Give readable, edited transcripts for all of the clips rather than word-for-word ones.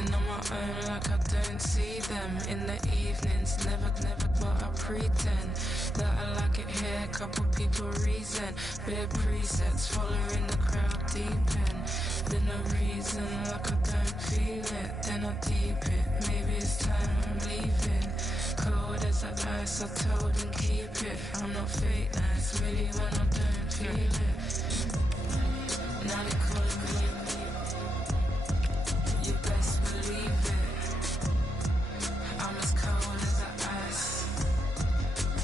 Dancing on my own like I don't see them. In the evenings, never, but I pretend that I like it here. Couple people reason, bare presets, following the crowd deep in. Been a reason like I don't feel it, then I deep it. Maybe it's time I'm leaving. Cold as the ice, I told them keep it. I'm not fake nice, really when I don't feel it. Now they calling me, you best believe it. I'm as cold as the ice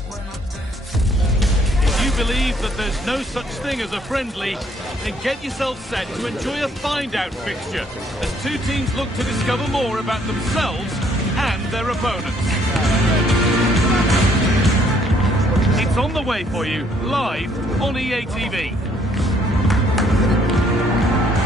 when I don't feel it. If you believe that there's no such thing as a friendly, then get yourself set to enjoy a find-out fixture as two teams look to discover more about themselves and their opponents. It's on the way for you, live on EA TV.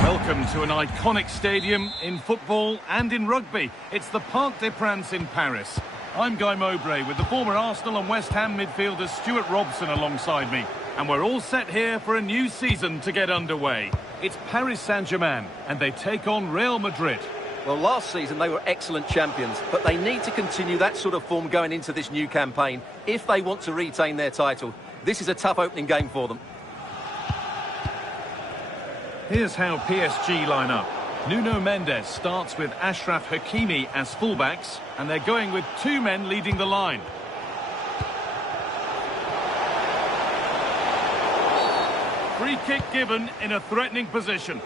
Welcome to an iconic stadium in football and in rugby. It's the Parc des Princes in Paris. I'm Guy Mowbray with the former Arsenal and West Ham midfielder Stuart Robson alongside me. And we're all set here for a new season to get underway. It's Paris Saint-Germain and they take on Real Madrid. Well, last season they were excellent champions, but they need to continue that sort of form going into this new campaign if they want to retain their title. This is a tough opening game for them. Here's how PSG line up. Nuno Mendes starts with Achraf Hakimi as fullbacks, and they're going with two men leading the line. Free kick given in a threatening position.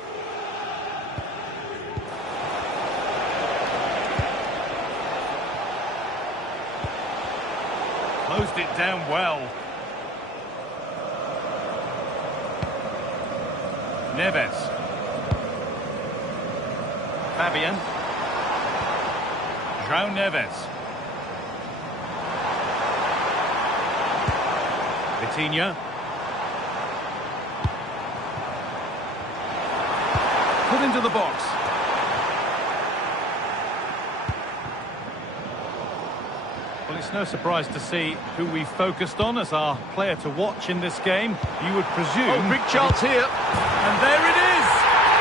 Closed it down well. Neves. Fabian. João Neves. Vitinha. Put into the box. Well, it's no surprise to see who we focused on as our player to watch in this game. You would presume... Oh, big chance here. And there it is!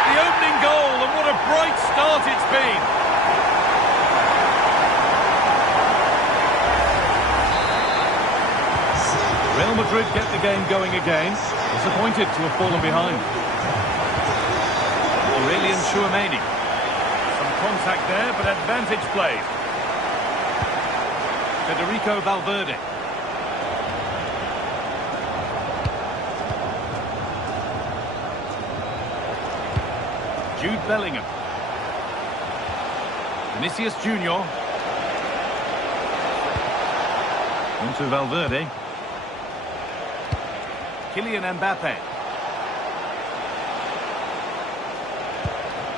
The opening goal, and what a bright start it's been! Real Madrid get the game going again. Disappointed to have fallen behind. Aurelien Tchouameni. Some contact there, but advantage played. Federico Valverde. Jude Bellingham. Vinicius Junior. Onto Valverde. Kylian Mbappe.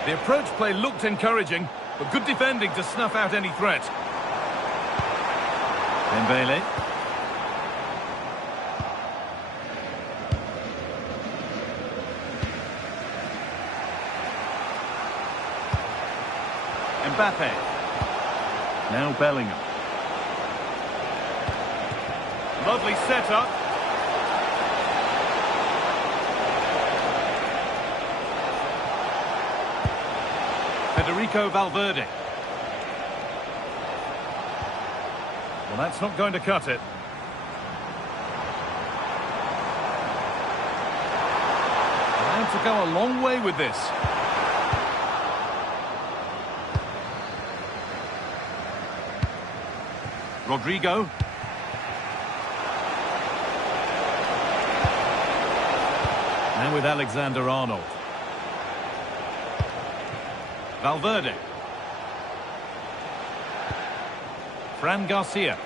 The approach play looked encouraging, but good defending to snuff out any threat. Dembele. Mbappe. Now Bellingham. Lovely setup. Federico Valverde. Well, that's not going to cut it. Allowed to go a long way with this. Rodrigo. Now with Alexander-Arnold. Valverde. Fran Garcia.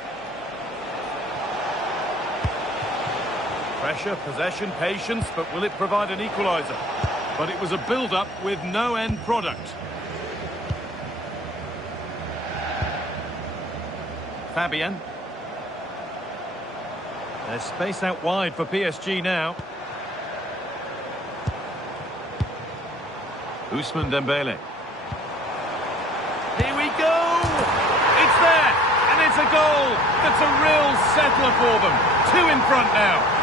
Pressure, possession, patience, but will it provide an equaliser? But it was a build-up with no end product. Fabian. There's space out wide for PSG now. Ousmane Dembele. Here we go! It's there! And it's a goal! That's a real settler for them. Two in front now.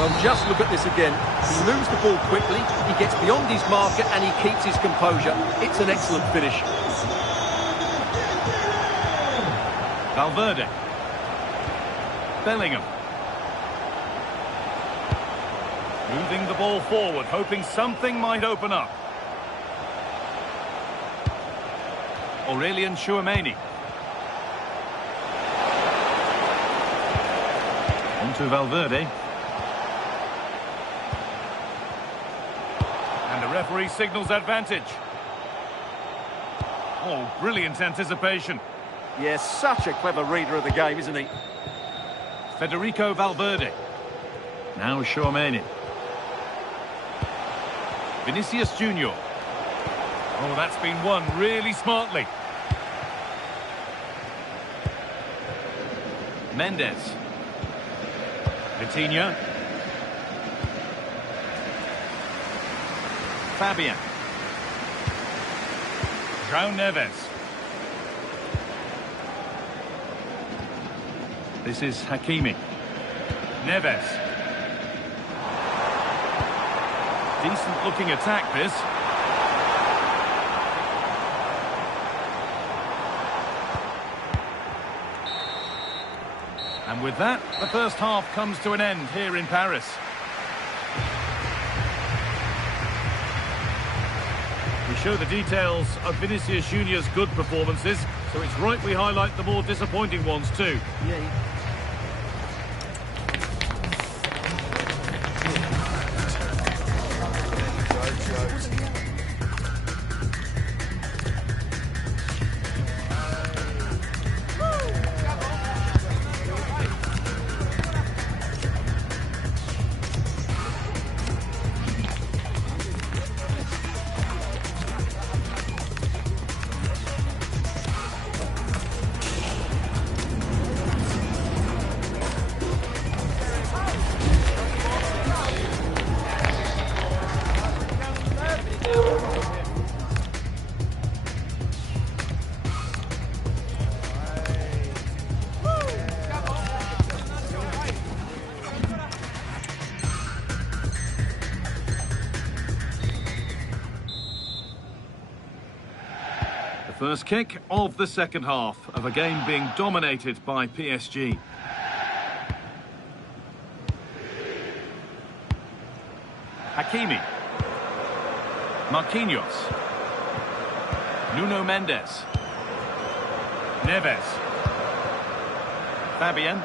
Well, just look at this again. He moves the ball quickly, he gets beyond his marker and he keeps his composure. It's an excellent finish. Valverde. Bellingham. Moving the ball forward, hoping something might open up. Aurelian Tchouameni. Onto Valverde. And the referee signals advantage. Oh, brilliant anticipation. Yes, such a clever reader of the game, isn't he? Federico Valverde. Now Tchouameni. Vinicius Junior. Oh, that's been won really smartly. Mendes. Vitinha. Fabian. João Neves. This is Hakimi. Neves. Decent looking attack, this. And with that, the first half comes to an end here in Paris. We show the details of Vinicius Junior's good performances, so it's right we highlight the more disappointing ones too. Yeah. First kick of the second half of a game being dominated by PSG. Hakimi. Marquinhos. Nuno Mendes. Neves. Fabian.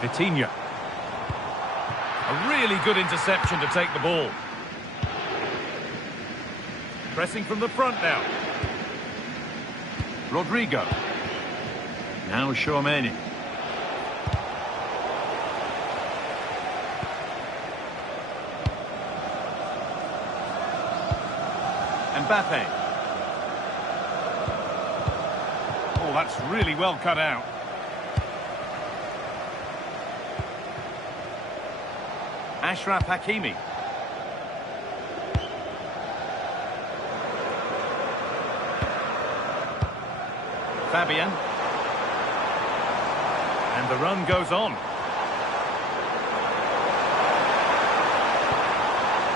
Vitinha. A really good interception to take the ball. Pressing from the front now. Rodrigo. Now Tchouameni. Mbappe. Oh, that's really well cut out. Achraf Hakimi. Fabian. And the run goes on.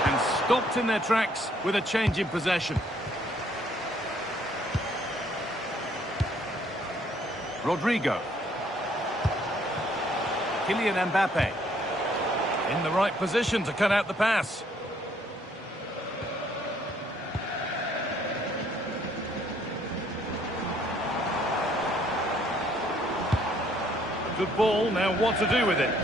And stopped in their tracks with a change in possession. Rodrigo. Kylian Mbappe. In the right position to cut out the pass. A good ball, now what to do with it?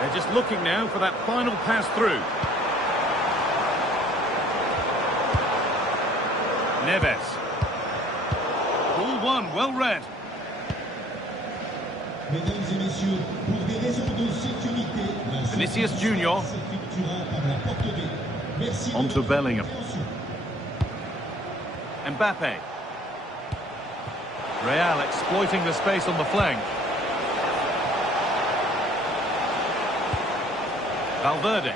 They're just looking now for that final pass through. Neves. Ball one, well read. Mesdames et messieurs, pour des raisons de sécurité, la Vinicius Junior. s'effectuera par la porte B. Merci. Onto Bellingham. Mbappe. Real exploiting the space on the flank. Valverde.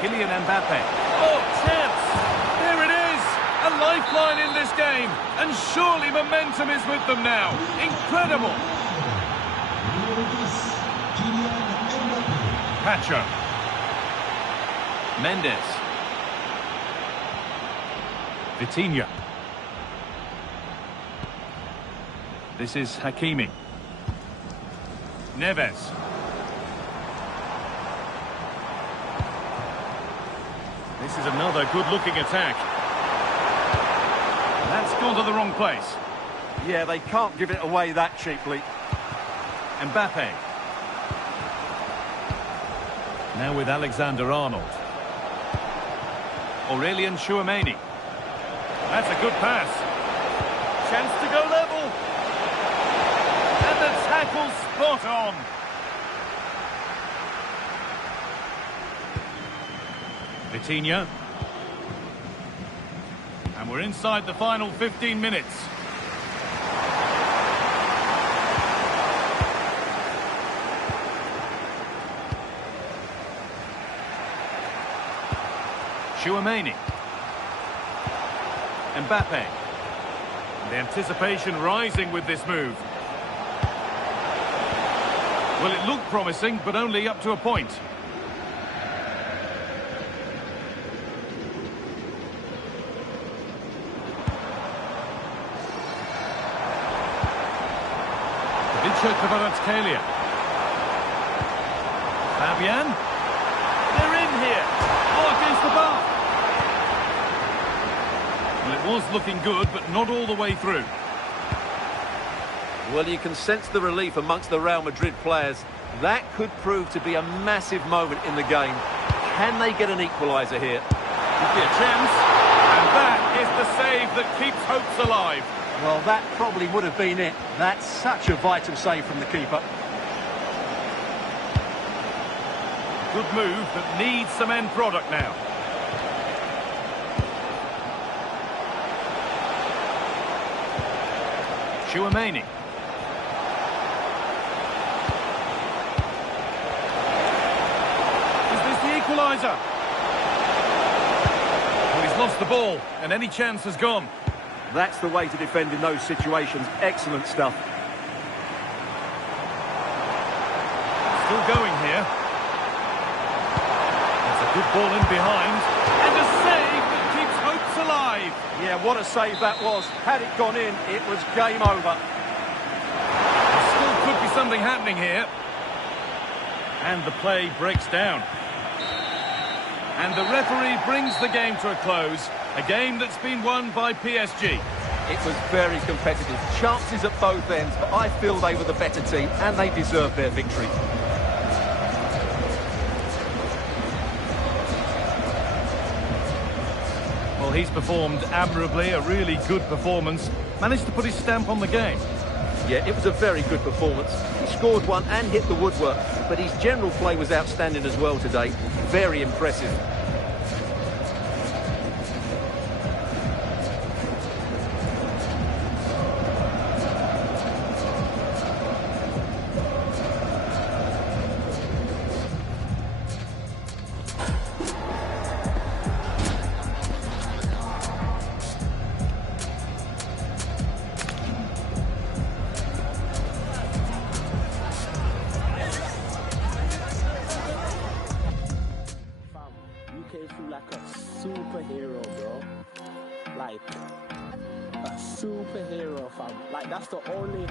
Kylian Mbappe. Oh, chance! There it is! A lifeline in this game. And surely momentum is with them now. Incredible! Pacho. Mendes. Vitinha. This is Hakimi. Neves. This is another good-looking attack. That's gone to the wrong place. Yeah, they can't give it away that cheaply. Mbappe. Now with Alexander-Arnold. Aurelien Tchouameni. That's a good pass. Chance to go level. And the tackle spot on. Vitinha. And we're inside the final 15 minutes. Tchouameni. Mbappe. The anticipation rising with this move. Well, it looked promising, but only up to a point. Kvaratskhelia. Fabian. They're in here. Oh, against the bar. Well, it was looking good, but not all the way through. Well, you can sense the relief amongst the Real Madrid players. That could prove to be a massive moment in the game. Can they get an equaliser here? Could be a chance. And that is the save that keeps hopes alive. Well, that probably would have been it. That's such a vital save from the keeper. Good move that needs some end product now. Tchouameni. Is this the equaliser? Well, he's lost the ball, and any chance has gone. That's the way to defend in those situations. Excellent stuff. Still going here. It's a good ball in behind. And a save that keeps hopes alive. Yeah, what a save that was. Had it gone in, it was game over. There still could be something happening here. And the play breaks down. And the referee brings the game to a close. A game that's been won by PSG. It was very competitive. Chances at both ends, but I feel they were the better team and they deserved their victory. Well, he's performed admirably, a really good performance. Managed to put his stamp on the game. Yeah, it was a very good performance. He scored one and hit the woodwork, but his general play was outstanding as well today. Very impressive. Like a superhero, bro. Like a superhero, fam. Like that's the only,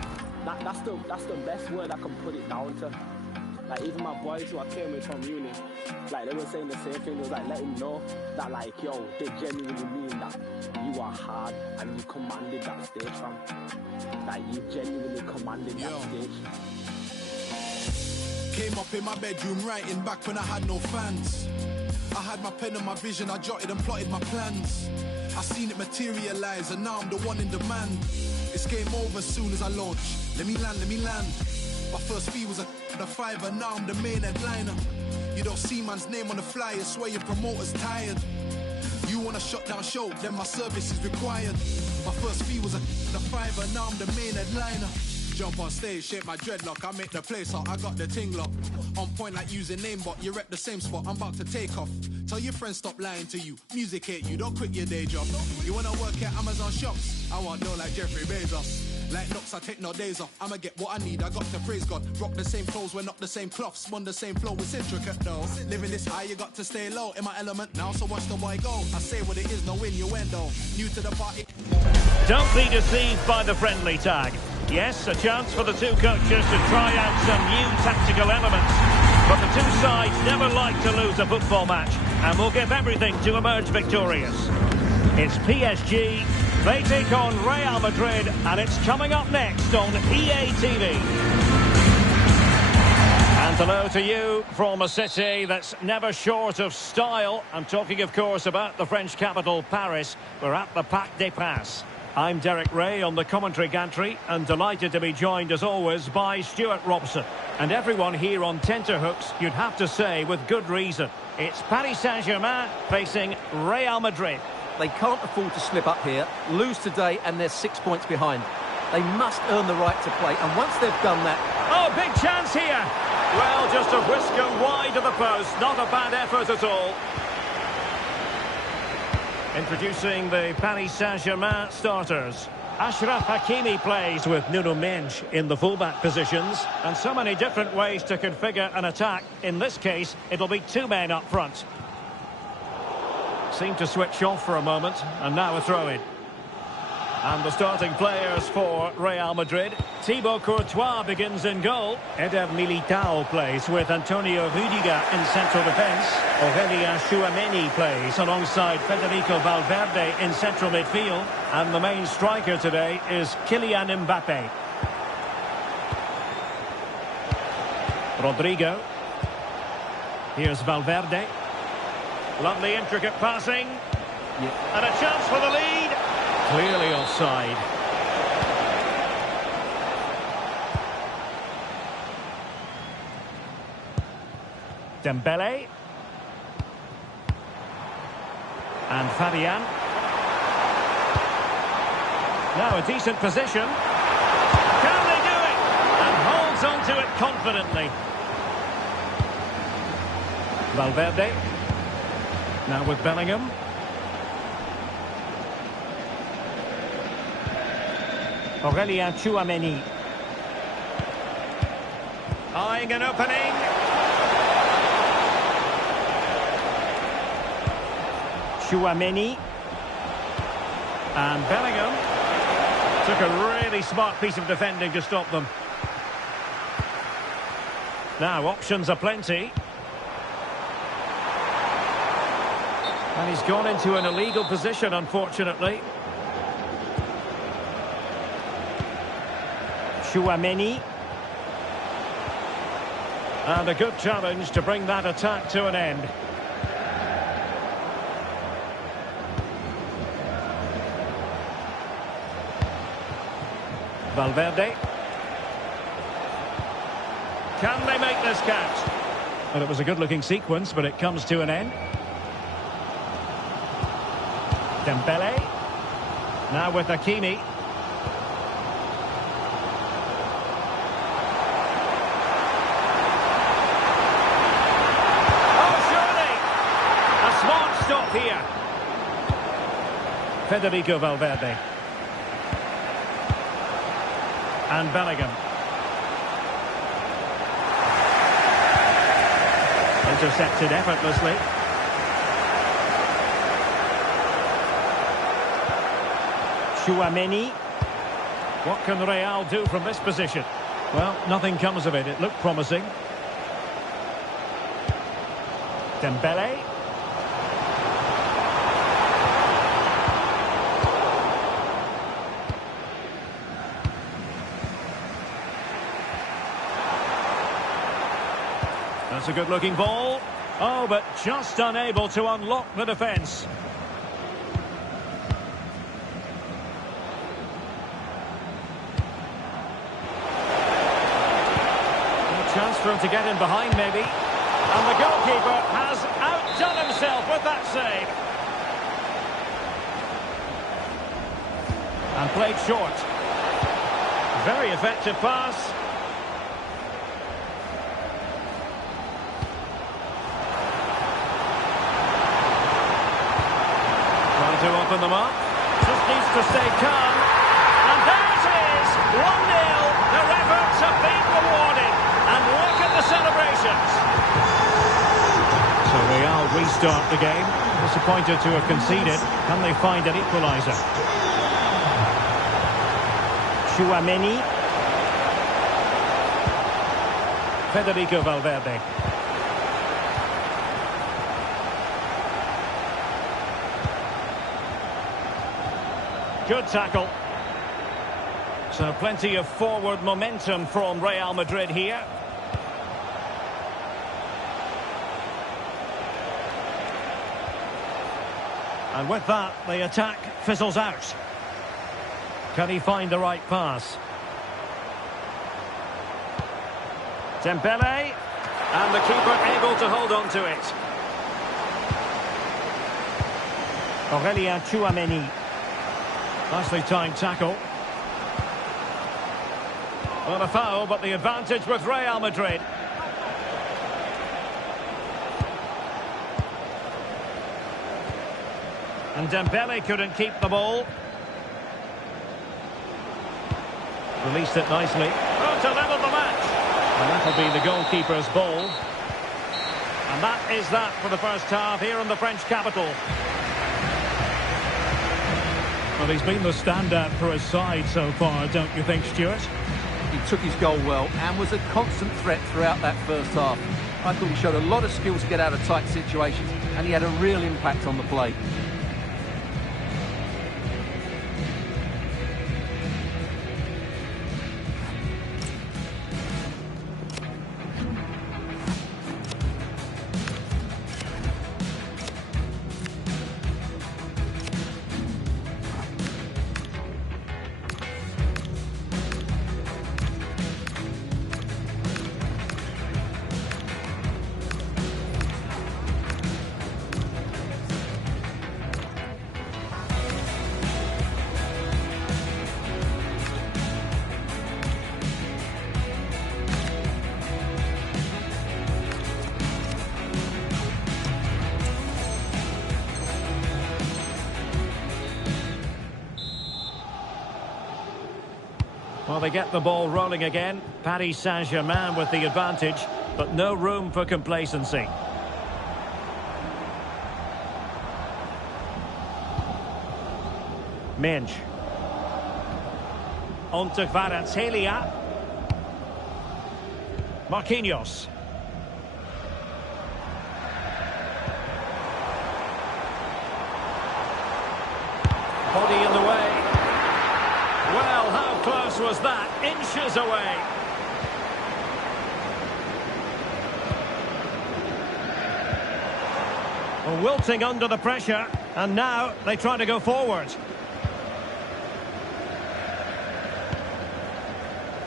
that's the best word I can put it down to. Like even my boys who I came with from uni, like they were saying the same thing. They was like, let him know that like, yo, they genuinely mean that you are hard and you commanded that stage, fam. Like you genuinely commanded that stage. Came up in my bedroom writing back when I had no fans. I had my pen and my vision, I jotted and plotted my plans. I seen it materialise and now I'm the one in demand. It's game over as soon as I launch. Let me land, let me land. My first fee was a fiver, now I'm the main headliner. You don't see man's name on the flyer, swear your promoter's tired. You want a shutdown show, then my service is required. My first fee was a fiver, now I'm the main headliner. Jump on stage, shape my dreadlock, I make the place hot, I got the ting lock. On point like using name, but you're at the same spot, I'm about to take off. Tell your friends stop lying to you. Music ain't you, don't quit your day job. You wanna work at Amazon shops? I want no like Jeffrey Bezos. Like knocks, I take no days off. I'ma get what I need, I got to praise God. Rock the same clothes, we're not the same cloth. Spun the same flow, it's intricate though. Living this high, you got to stay low. In my element now, so watch the boy go. I say what it is, no innuendo. New to the party. Don't be deceived by the friendly tag. Yes, a chance for the two coaches to try out some new tactical elements. But the two sides never like to lose a football match, and will give everything to emerge victorious. It's PSG, they take on Real Madrid, and it's coming up next on EA TV. And hello to you from a city that's never short of style. I'm talking, of course, about the French capital, Paris. We're at the Parc des Princes. I'm Derek Ray on the commentary gantry, and delighted to be joined, as always, by Stuart Robson. And everyone here on tenterhooks, you'd have to say, with good reason. It's Paris Saint-Germain facing Real Madrid. They can't afford to slip up here, lose today, and they're 6 points behind. They must earn the right to play, and once they've done that... Oh, big chance here! Well, just a whisker wide of the post, not a bad effort at all. Introducing the Paris Saint-Germain starters. Achraf Hakimi plays with Nuno Mendes in the fullback positions, and so many different ways to configure an attack. In this case, it'll be two men up front. Seemed to switch off for a moment, and now a throw-in. And the starting players for Real Madrid. Thibaut Courtois begins in goal. Eder Militao plays with Antonio Rudiger in central defence. Aurélien Tchouameni plays alongside Federico Valverde in central midfield. And the main striker today is Kylian Mbappe. Rodrigo. Here's Valverde. Lovely intricate passing. And a chance for the lead. Clearly offside. Dembele. And Fabian. Now a decent position. Can they do it? And holds on to it confidently. Valverde. Now with Bellingham. Aurélien Tchouameni. Eyeing an opening. Tchouameni. And Bellingham. Took a really smart piece of defending to stop them. Now options are plenty. And he's gone into an illegal position, unfortunately. Tchouameni. And a good challenge to bring that attack to an end. Valverde. Can they make this count? Well, it was a good-looking sequence, but it comes to an end. Dembele. Now with Hakimi. Stop here. Federico Valverde. And Bellingham. Intercepted effortlessly. Tchouameni. What can Real do from this position? Well, nothing comes of it. It looked promising. Dembele. That's a good-looking ball. Oh, but just unable to unlock the defence. A chance for him to get in behind, maybe. And the goalkeeper has outdone himself with that save. And played short. Very effective pass. Able to open them up. Just needs to stay calm. And there it is! 1-0. Their efforts have been rewarded. And look at the celebrations. So Real restart the game. Disappointed to have conceded. Can they find an equaliser? Tchouaméni. Federico Valverde. Good tackle. So plenty of forward momentum from Real Madrid here. And with that, the attack fizzles out. Can he find the right pass? Dembele. And the keeper able to hold on to it. Aurélien Tchouaméni. Nicely timed tackle. Well, a foul, but the advantage with Real Madrid. And Dembele couldn't keep the ball. Released it nicely. Oh, to level the match. And that'll be the goalkeeper's ball. And that is that for the first half here in the French capital. Well, he's been the standout for his side so far, don't you think, Stuart? He took his goal well and was a constant threat throughout that first half. I thought he showed a lot of skill to get out of tight situations, and he had a real impact on the play. Well, they get the ball rolling again. Paris Saint-Germain with the advantage, but no room for complacency. Mensch. On to vsLele. Marquinhos. Body in the way. Well, how close was that? Inches away. Well, wilting under the pressure, and now they try to go forward.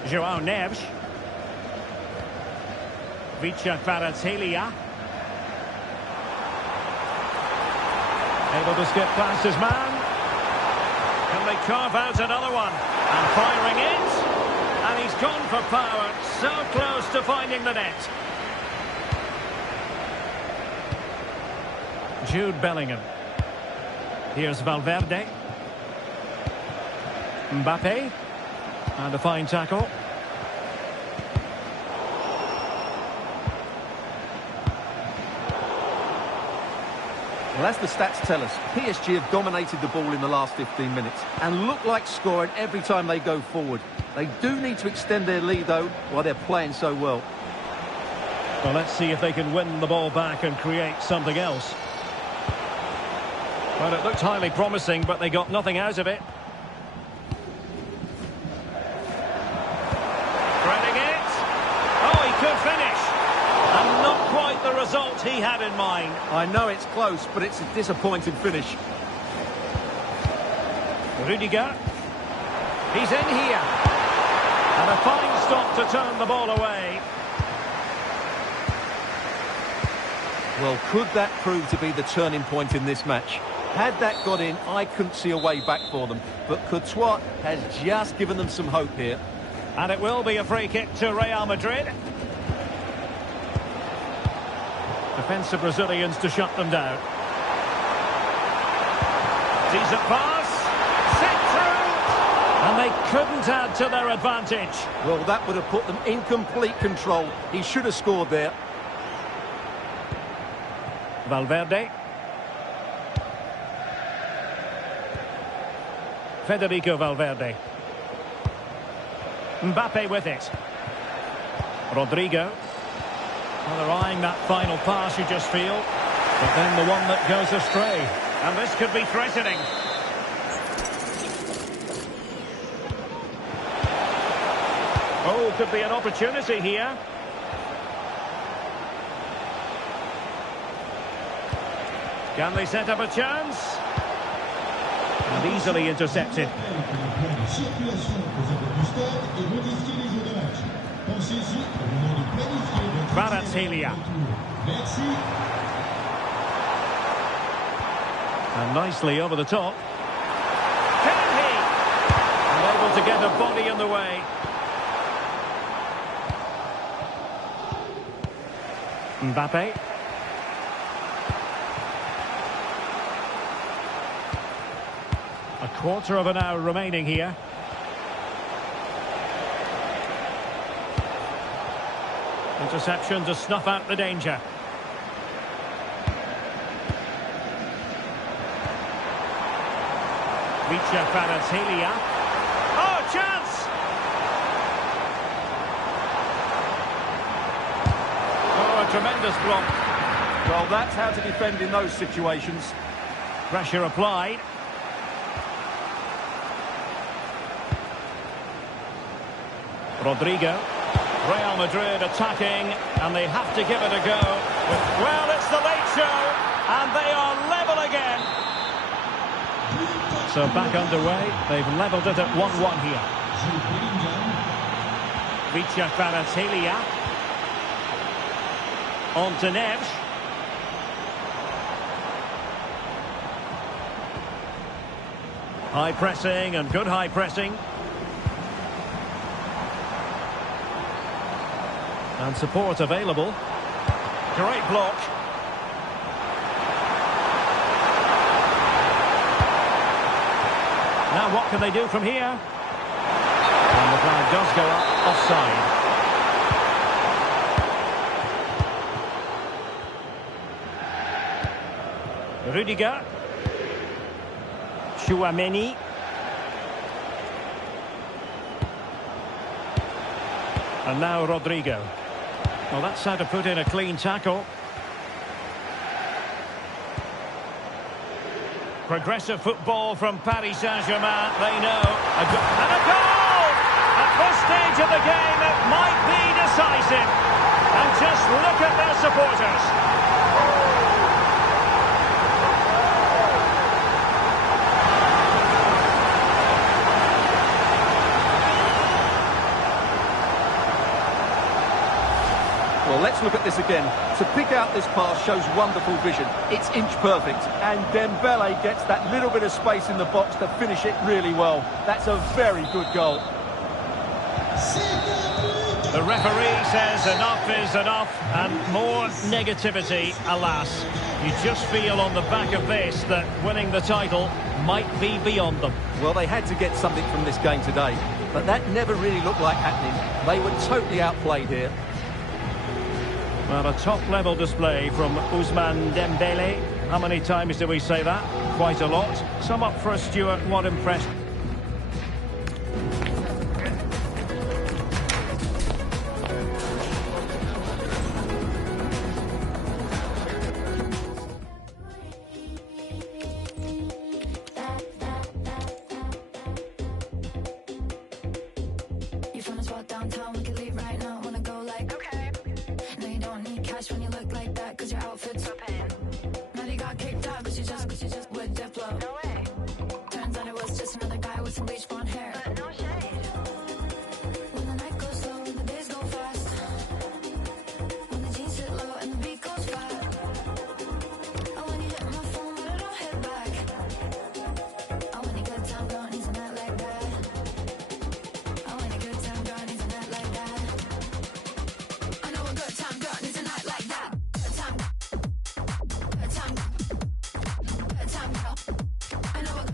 João Neves. vsLele. Able to skip past his man. Can they carve out another one? And firing it. And he's gone for power. So close to finding the net. Jude Bellingham. Here's Valverde. Mbappe. And a fine tackle. Well, as the stats tell us, PSG have dominated the ball in the last 15 minutes and look like scoring every time they go forward. They do need to extend their lead, though, while they're playing so well. Well, let's see if they can win the ball back and create something else. Well, it looked highly promising, but they got nothing out of it. Threading it. Oh, he could finish. And not quite the result he had in mind. I know it's close, but it's a disappointing finish. Rudiger. He's in here. And a fine stop to turn the ball away. Well, could that prove to be the turning point in this match? Had that got in, I couldn't see a way back for them. But Courtois has just given them some hope here. And it will be a free kick to Real Madrid. Defensive Brazilians to shut them down. Decent pass. Set through. And they couldn't add to their advantage. Well, that would have put them in complete control. He should have scored there. Valverde. Federico Valverde. Mbappe with it. Rodrigo. Well, they're eyeing that final pass, you just feel. But then the one that goes astray. And this could be threatening. Oh, could be an opportunity here. Can they set up a chance? And easily intercepted. vsLele. And nicely over the top. Can he? Unable to get a body in the way. Mbappe. A quarter of an hour remaining here. Interception to snuff out the danger. vsLele. Oh, chance! Oh, a tremendous block. Well, that's how to defend in those situations. Pressure applied. Rodrigo. Real Madrid attacking, and they have to give it a go. Well, it's the late show, and they are level again. So back underway, they've levelled it at 1-1 here. vsLele. On to Neves. High pressing and good high pressing. And support available. Great block. Now what can they do from here? And the flag does go up offside. Rudiger. Chouameni. And now Rodrigo. Well, that's how to put in a clean tackle. Progressive football from Paris Saint-Germain. They know. And a goal! At this stage of the game, it might be decisive. And just look at their supporters. Well, let's look at this again. To pick out this pass shows wonderful vision. It's inch perfect. And Dembele gets that little bit of space in the box to finish it really well. That's a very good goal. The referee says enough is enough, and more negativity, alas. You just feel on the back of this that winning the title might be beyond them. Well, they had to get something from this game today, but that never really looked like happening. They were totally outplayed here. Well, a top-level display from Ousmane Dembele. How many times do we say that? Quite a lot. Sum up for us, Stuart. What impressed? You from a spot downtown, we can leave right now. Wanna go like, okay. No, you don't need cash when you look like that, cause your outfit's so pain. Now you got kicked out, cause you just with Diplo. No way. Turns out it was just another guy with some bleach blonde hair. But no shade. When the night goes slow, the days go fast. When the jeans sit low and the beat goes flat. Oh, when you hit my phone, but I don't hit back. Oh, when you good time, don't need a night like that. Oh, when you good time, girl needs a night like that. I know a good time, girl needs a night like that. A time, girl. I know a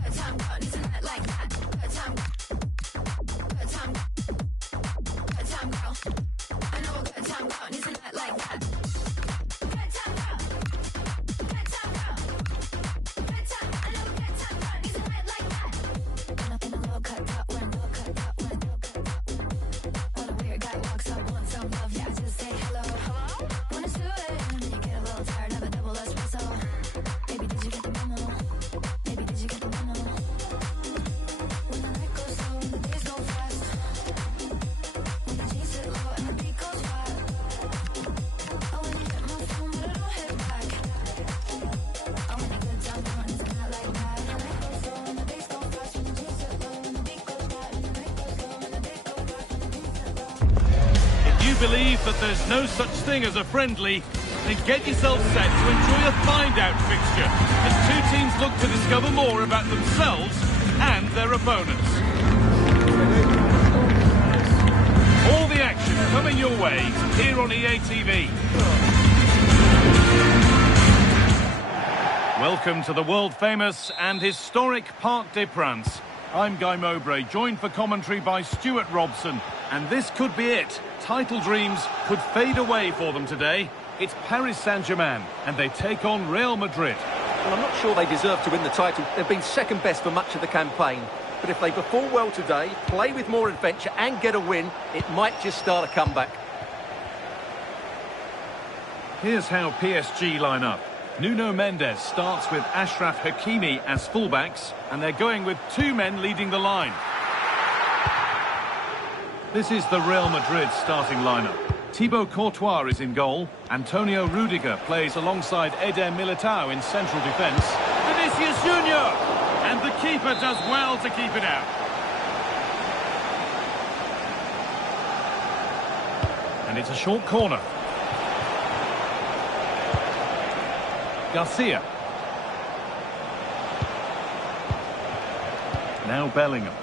believe that there's no such thing as a friendly, then get yourself set to enjoy a find-out fixture as two teams look to discover more about themselves and their opponents. All the action coming your way here on EA TV. Welcome to the world-famous and historic Parc des Princes. I'm Guy Mowbray, joined for commentary by Stuart Robson. And this could be it. Title dreams could fade away for them today. It's Paris Saint-Germain, and they take on Real Madrid. Well, I'm not sure they deserve to win the title. They've been second best for much of the campaign. But if they perform well today, play with more adventure and get a win, it might just start a comeback. Here's how PSG line up. Nuno Mendes starts with Achraf Hakimi as fullbacks, and they're going with two men leading the line. This is the Real Madrid starting lineup. Thibaut Courtois is in goal. Antonio Rudiger plays alongside Eder Militao in central defence. Vinicius Junior! And the keeper does well to keep it out. And it's a short corner. Garcia. Now Bellingham.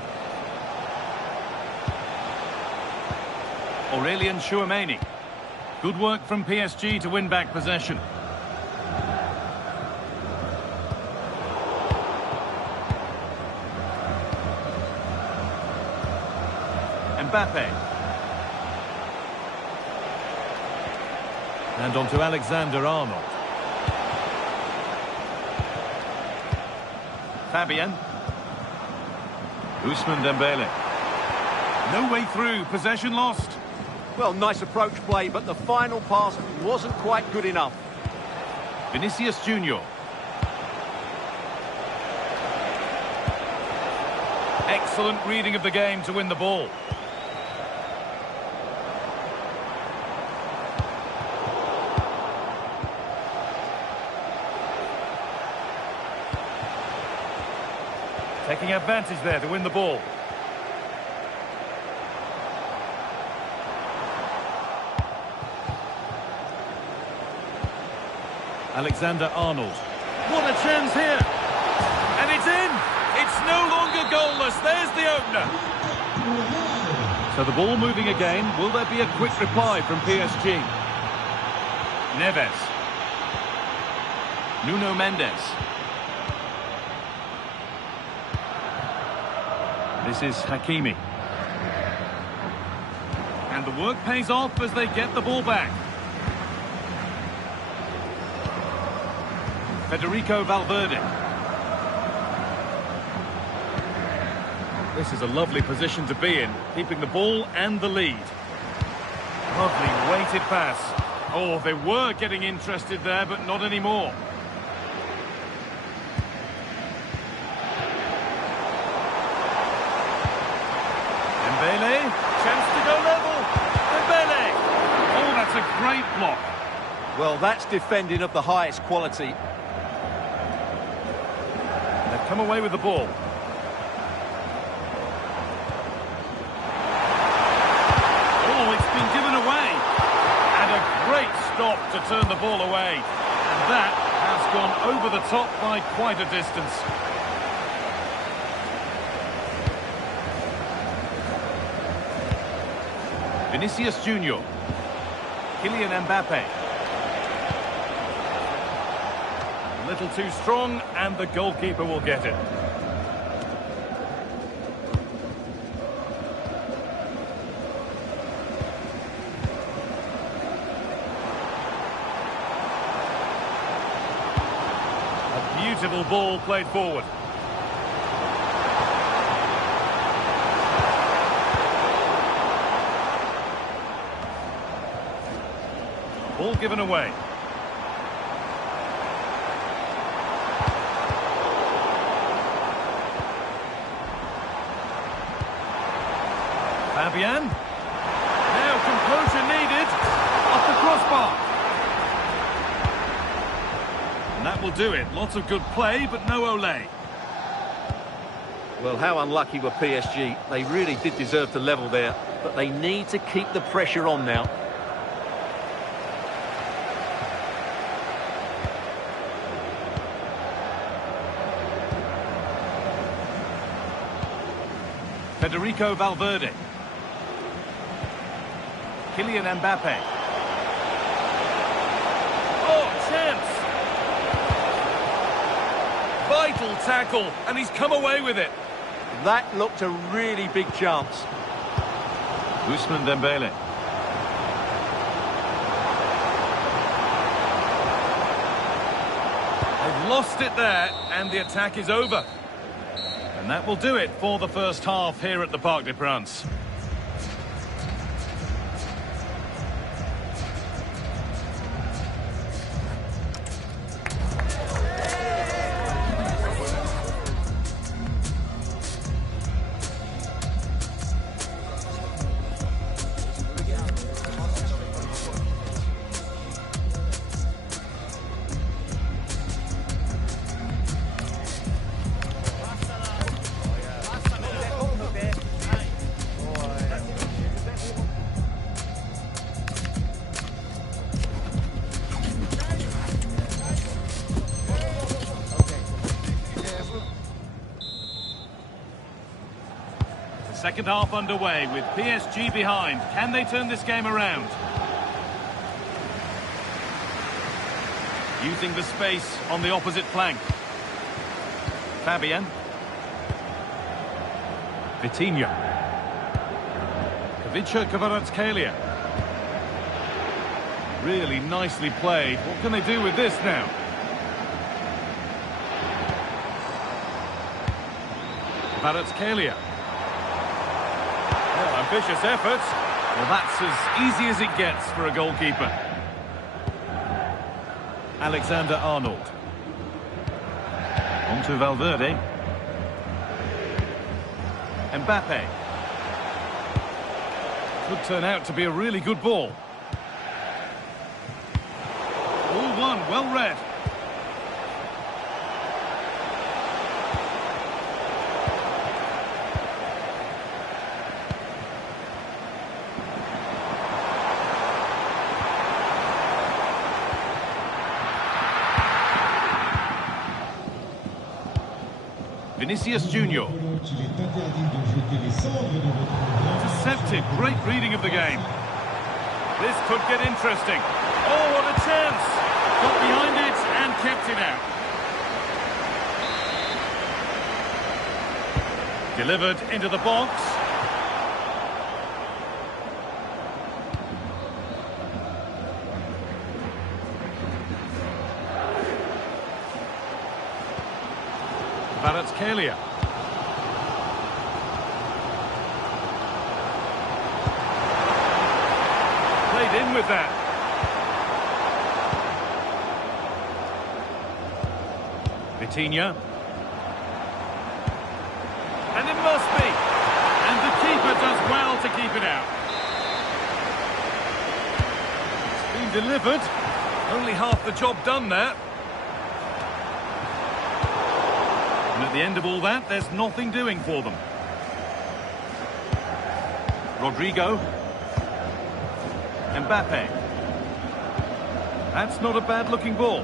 Aurelien Tchouameni. Good work from PSG to win back possession. Mbappe. And on to Alexander-Arnold. Fabian. Ousmane Dembele. No way through, possession lost. Well, nice approach play, but the final pass wasn't quite good enough. Vinicius Junior. Excellent reading of the game to win the ball. Taking advantage there to win the ball. Alexander-Arnold. What a chance here! And it's in! It's no longer goalless. There's the opener. So the ball moving again. Will there be a quick reply from PSG? Neves. Nuno Mendes. This is Hakimi. And the work pays off as they get the ball back. Federico Valverde. This is a lovely position to be in, keeping the ball and the lead. Lovely weighted pass. Oh, they were getting interested there, but not anymore. Dembele, chance to go level. Dembele. Oh, that's a great block. Well, that's defending of the highest quality. They've come away with the ball. Oh, it's been given away. And a great stop to turn the ball away. And that has gone over the top by quite a distance. Vinicius Junior. Kylian Mbappe. A little too strong, and the goalkeeper will get it. A beautiful ball played forward. Ball given away. Fabian. Now composure needed. Off the crossbar. And that will do it. Lots of good play, but no Ole. Well, how unlucky were PSG. They really did deserve to level there, but they need to keep the pressure on now. Federico Valverde. Kylian Mbappe. Oh, chance! Vital tackle, and he's come away with it. That looked a really big chance. Ousmane Dembele. They've lost it there, and the attack is over. And that will do it for the first half here at the Parc des Princes. Second half underway with PSG behind. Can they turn this game around? Using the space on the opposite flank. Fabian. Vitinha. Kavica Kvaratskhelia. Really nicely played. What can they do with this now? Kvaratskhelia. Well, ambitious efforts. Well, that's as easy as it gets for a goalkeeper. Alexander-Arnold. On to Valverde. Mbappe. Could turn out to be a really good ball. All one, well read. Vinicius Junior. Intercepted, great reading of the game. This could get interesting. Oh, what a chance! Got behind it and kept it out. Delivered into the box. Kvaratskhelia. Played in with that. Vitinha. And it must be. And the keeper does well to keep it out. It's been delivered. Only half the job done there. And at the end of all that, there's nothing doing for them. Rodrigo. Mbappe. That's not a bad-looking ball.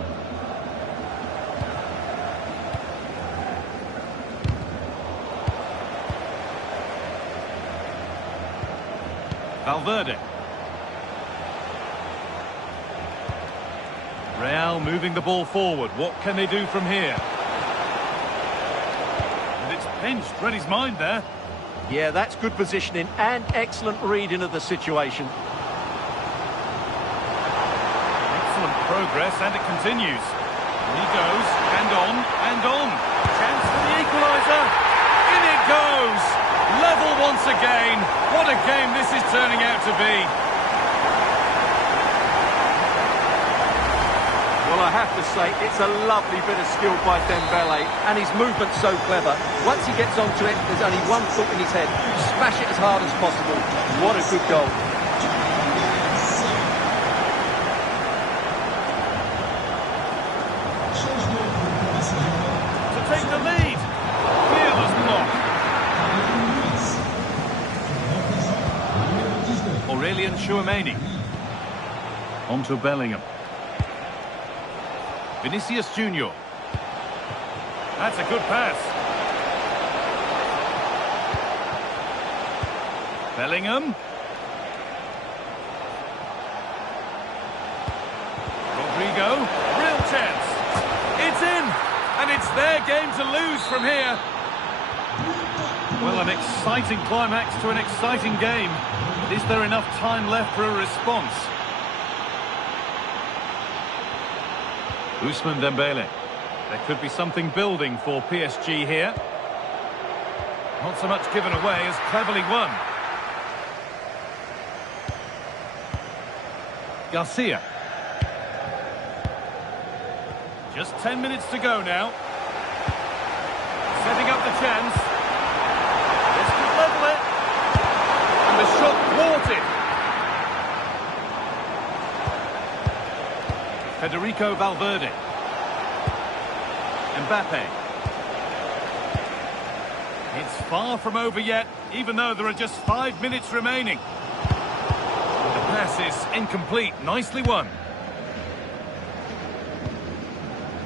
Valverde. Real moving the ball forward. What can they do from here? Pinched, read his mind there. Yeah, that's good positioning and excellent reading of the situation. Excellent progress, and it continues. And he goes, and on, and on. Chance for the equaliser. In it goes. Level once again. What a game this is turning out to be. Well, I have to say, it's a lovely bit of skill by Dembele, and his movement's so clever. Once he gets onto it, there's only one thought in his head: smash it as hard as possible. What a good goal. To take the lead. Fearless block. Aurelien Tchouameni. On to Bellingham. Vinicius Junior. That's a good pass. Bellingham. Rodrigo. Real chance. It's in. And it's their game to lose from here. Well, an exciting climax to an exciting game. Is there enough time left for a response? Ousmane Dembele. There could be something building for PSG here. Not so much given away as cleverly won. Garcia. Just 10 minutes to go now. Setting up the chance. This could level it. And the shot thwarted. Federico Valverde. Mbappe. It's far from over yet, even though there are just 5 minutes remaining. The pass is incomplete. Nicely won.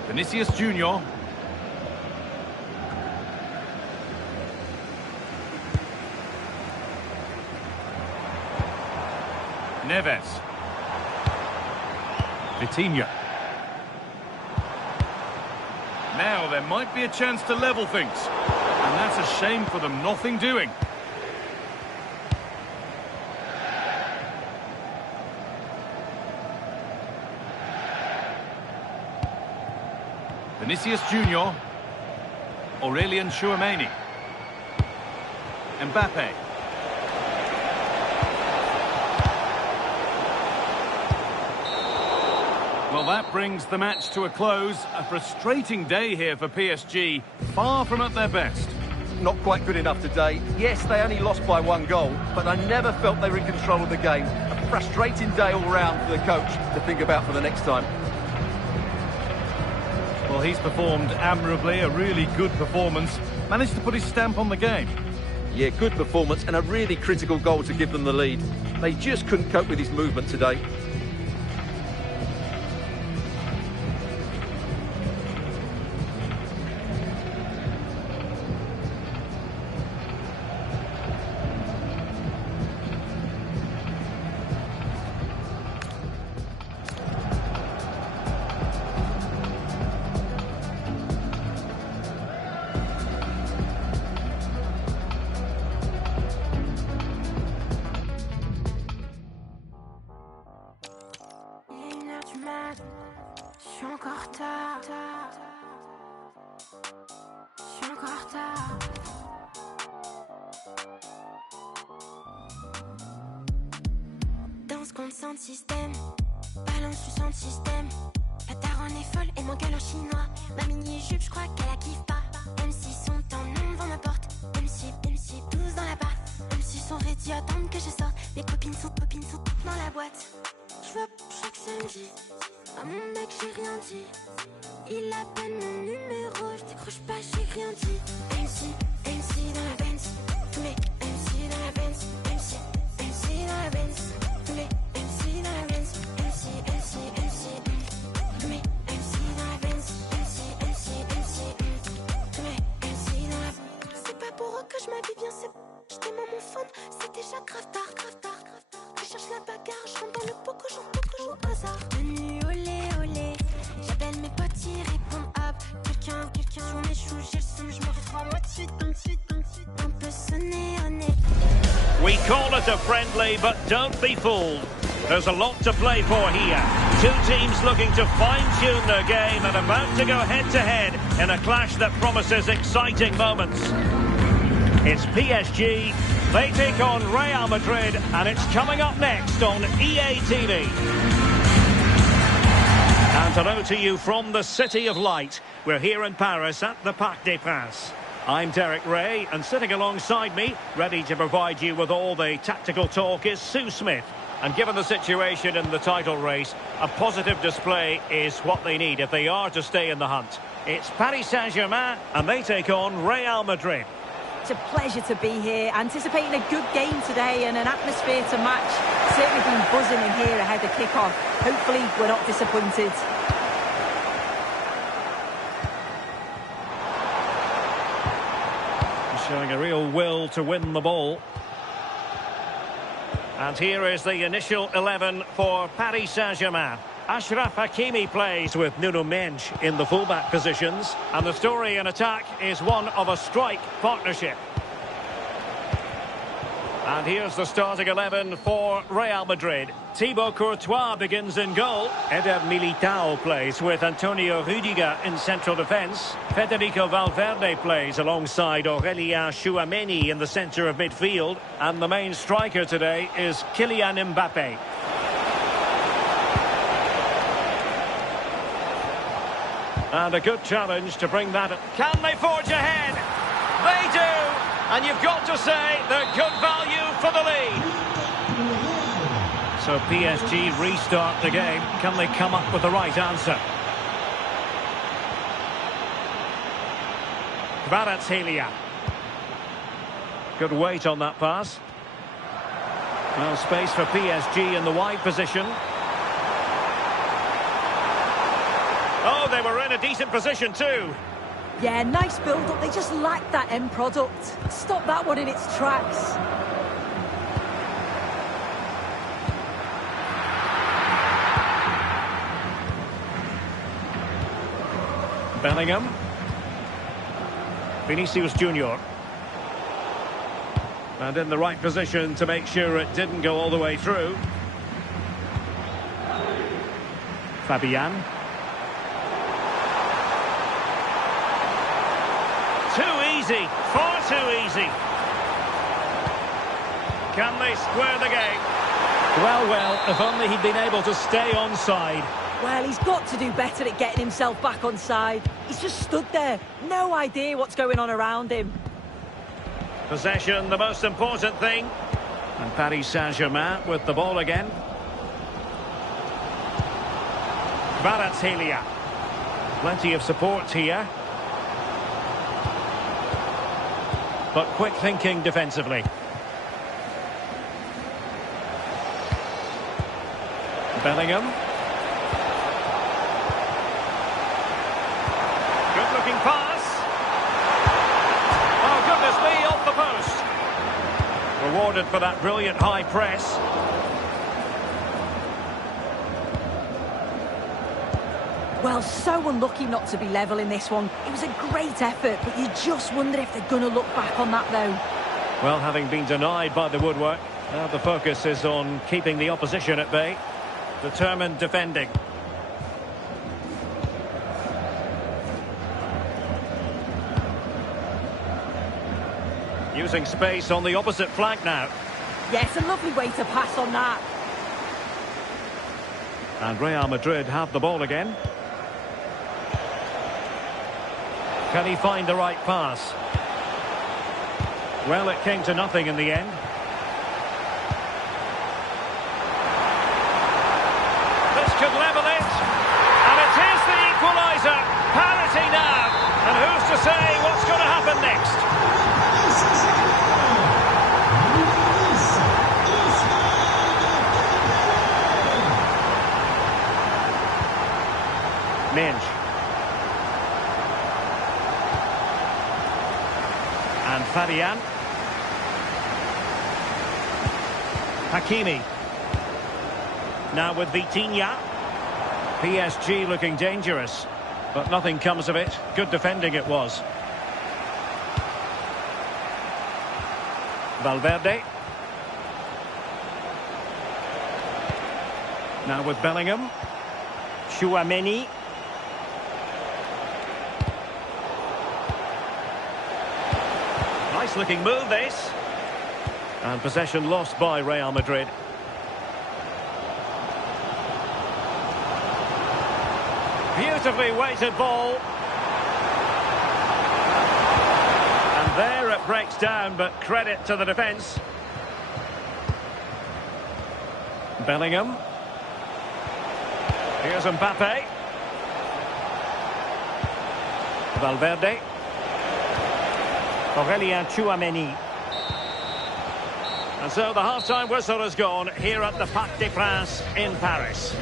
Vinicius Junior. Neves. Vitinha. Now there might be a chance to level things. And that's a shame for them, nothing doing. Vinicius Junior. Aurelien Tchouameni. Mbappe. Well, that brings the match to a close. A frustrating day here for PSG. Far from at their best. Not quite good enough today. Yes, they only lost by 1 goal, but I never felt they were in control of the game. A frustrating day all round for the coach to think about for the next time. Well, he's performed admirably, a really good performance. Managed to put his stamp on the game. Yeah, good performance and a really critical goal to give them the lead. They just couldn't cope with his movement today. Je suis encore en retard. Je suis encore en retard. Danse contre sound système. Balance du sound système. La daronne est folle et m'engueule en chinois. Ma mini-jupe, je crois qu'elle la kiffe pas. M6 sont en nom devant ma porte. MC, tous dans la barre. MC sont ready, attendent que je sorte. Mes copines sont toutes dans la boîte. Je veux chaque samedi. À mon mec j'ai rien dit. Il appelle mon numéro, je décroche pas, j'ai rien dit. MC dans la Benz. Tous mes MC dans la Benz. MC dans la Benz. Tous mes MC dans la Benz. MC. Tous mes MC dans la Benz. MC. Tous mes MC dans la. C'est pas pour eux que je m'habille bien, c'est j'étais mon fond. C'est déjà grave tard. Je cherche la bagarre, je rentre dans le poco, j'en au hasard. Menu olé. J'appelle mes potes, ils répondent hop. Quelqu'un sur mes choux, j'ai le seum, je me retrouve en mode suite. Un peu sonné au nez. We call it a friendly, but don't be fooled. There's a lot to play for here. Two teams looking to fine-tune their game and about to go head-to-head in a clash that promises exciting moments. It's PSG. They take on Real Madrid, and it's coming up next on EA TV. And hello to you from the City of Light. We're here in Paris at the Parc des Princes. I'm Derek Ray, and sitting alongside me, ready to provide you with all the tactical talk, is Sue Smith. And given the situation in the title race, a positive display is what they need if they are to stay in the hunt. It's Paris Saint-Germain, and they take on Real Madrid. It's a pleasure to be here, anticipating a good game today and an atmosphere to match. Certainly been buzzing in here ahead of kick-off. Hopefully we're not disappointed. Showing a real will to win the ball. And here is the initial 11 for Paris Saint-Germain. Achraf Hakimi plays with Nuno Mendes in the fullback positions. And the story in attack is one of a strike partnership. And here's the starting 11 for Real Madrid. Thibaut Courtois begins in goal. Eder Militao plays with Antonio Rüdiger in central defence. Federico Valverde plays alongside Aurélien Tchouaméni in the centre of midfield. And the main striker today is Kylian Mbappé. And a good challenge to bring that... Can they forge ahead? They do! And you've got to say they're good value for the lead. So PSG restart the game. Can they come up with the right answer? Kvaratskhelia. Good weight on that pass. Well, space for PSG in the wide position. Oh, they were in a decent position too. Yeah, nice build-up. They just lacked that end product. Stop that one in its tracks. Bellingham. Vinicius Junior. And in the right position to make sure it didn't go all the way through. Fabian. Too easy, far too easy. Can they square the game? Well, if only he'd been able to stay onside. Well, he's got to do better at getting himself back on side. He's just stood there, no idea what's going on around him. Possession, the most important thing. And Paris Saint-Germain with the ball again. Kvaratskhelia. Plenty of support here. But quick thinking defensively. Bellingham. Good looking pass. Oh, goodness me, off the post. Rewarded for that brilliant high press. Well, so unlucky not to be level in this one. It was a great effort, but you just wonder if they're going to look back on that, though. Well, having been denied by the woodwork, now the focus is on keeping the opposition at bay. Determined defending. Using space on the opposite flank now. Yes, a lovely way to pass on that. And Real Madrid have the ball again. Can he find the right pass? Well, it came to nothing in the end. This could level it. And it is the equaliser. Parity now. And who's to say what's going to happen next? Mendes. And Fabian. Hakimi. Now with Vitinha. PSG looking dangerous, but nothing comes of it. Good defending it was. Valverde. Now with Bellingham. Tchouaméni. Nice looking move this. And possession lost by Real Madrid. Beautifully weighted ball. And there it breaks down, but credit to the defence. Bellingham. Here's Mbappé. Valverde. Aurélien Tchouaméni. And so the half-time whistle has gone here at the Parc des Princes in Paris.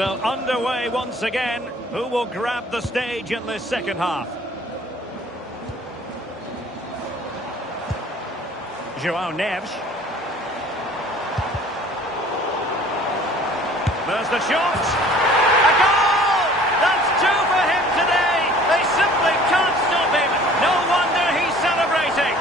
So underway once again. Who will grab the stage in this second half? João Neves. There's the shot. A goal! That's two for him today. They simply can't stop him. No wonder he's celebrating.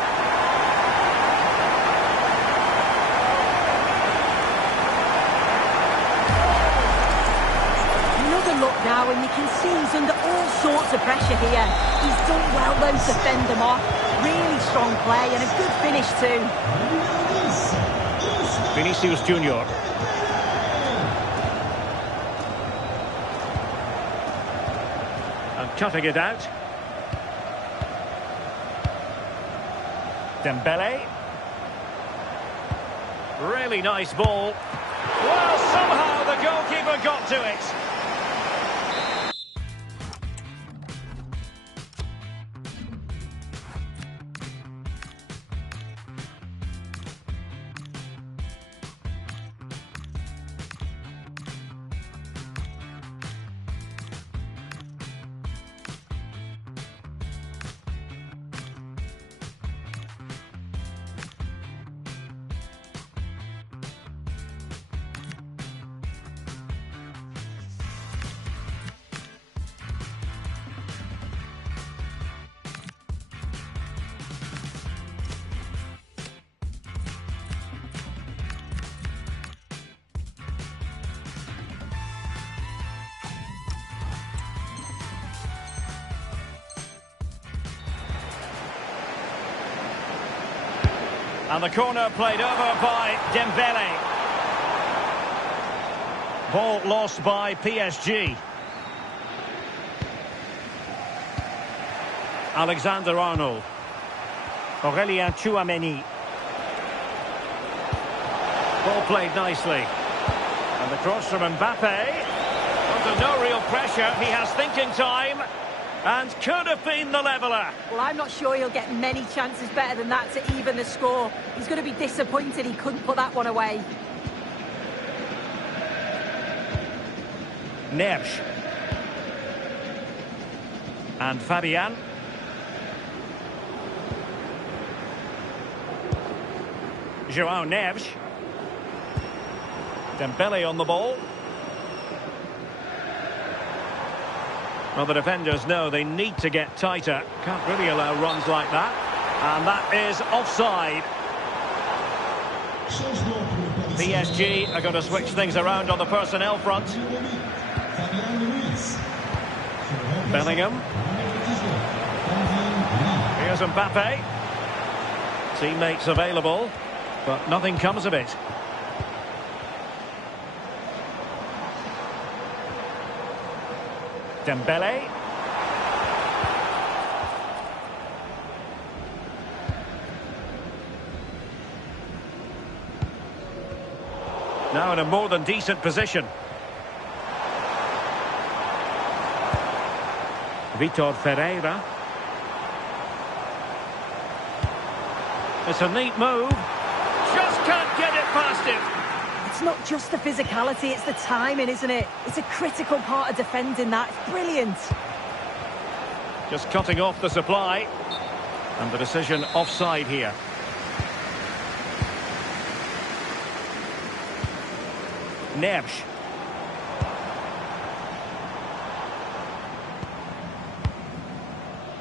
Another look now, and you can see he's under all sorts of pressure here. He's done well though to fend them off. Really strong play and a good finish too. Vinicius Junior. And cutting it out. Dembele. Really nice ball. Well, somehow the goalkeeper got to it. And the corner played over by Dembele. Ball lost by PSG. Alexander-Arnold. Aurélien Tchouaméni. Ball played nicely. And the cross from Mbappe. Under no real pressure. He has thinking time. And could have been the leveller. Well, I'm not sure he'll get many chances better than that to even the score. He's going to be disappointed he couldn't put that one away. Neves. And Fabian. João Neves. Dembele on the ball. Well, the defenders know they need to get tighter. Can't really allow runs like that. And that is offside. PSG are going to switch things around on the personnel front. Bellingham. Here's Mbappe. Teammates available, but nothing comes of it. Dembele. Now in a more than decent position. Vitor Ferreira. It's a neat move. Just can't get it past him. It's not just the physicality, it's the timing, isn't it? It's a critical part of defending that. It's brilliant. Just cutting off the supply. And the decision offside here. Neves.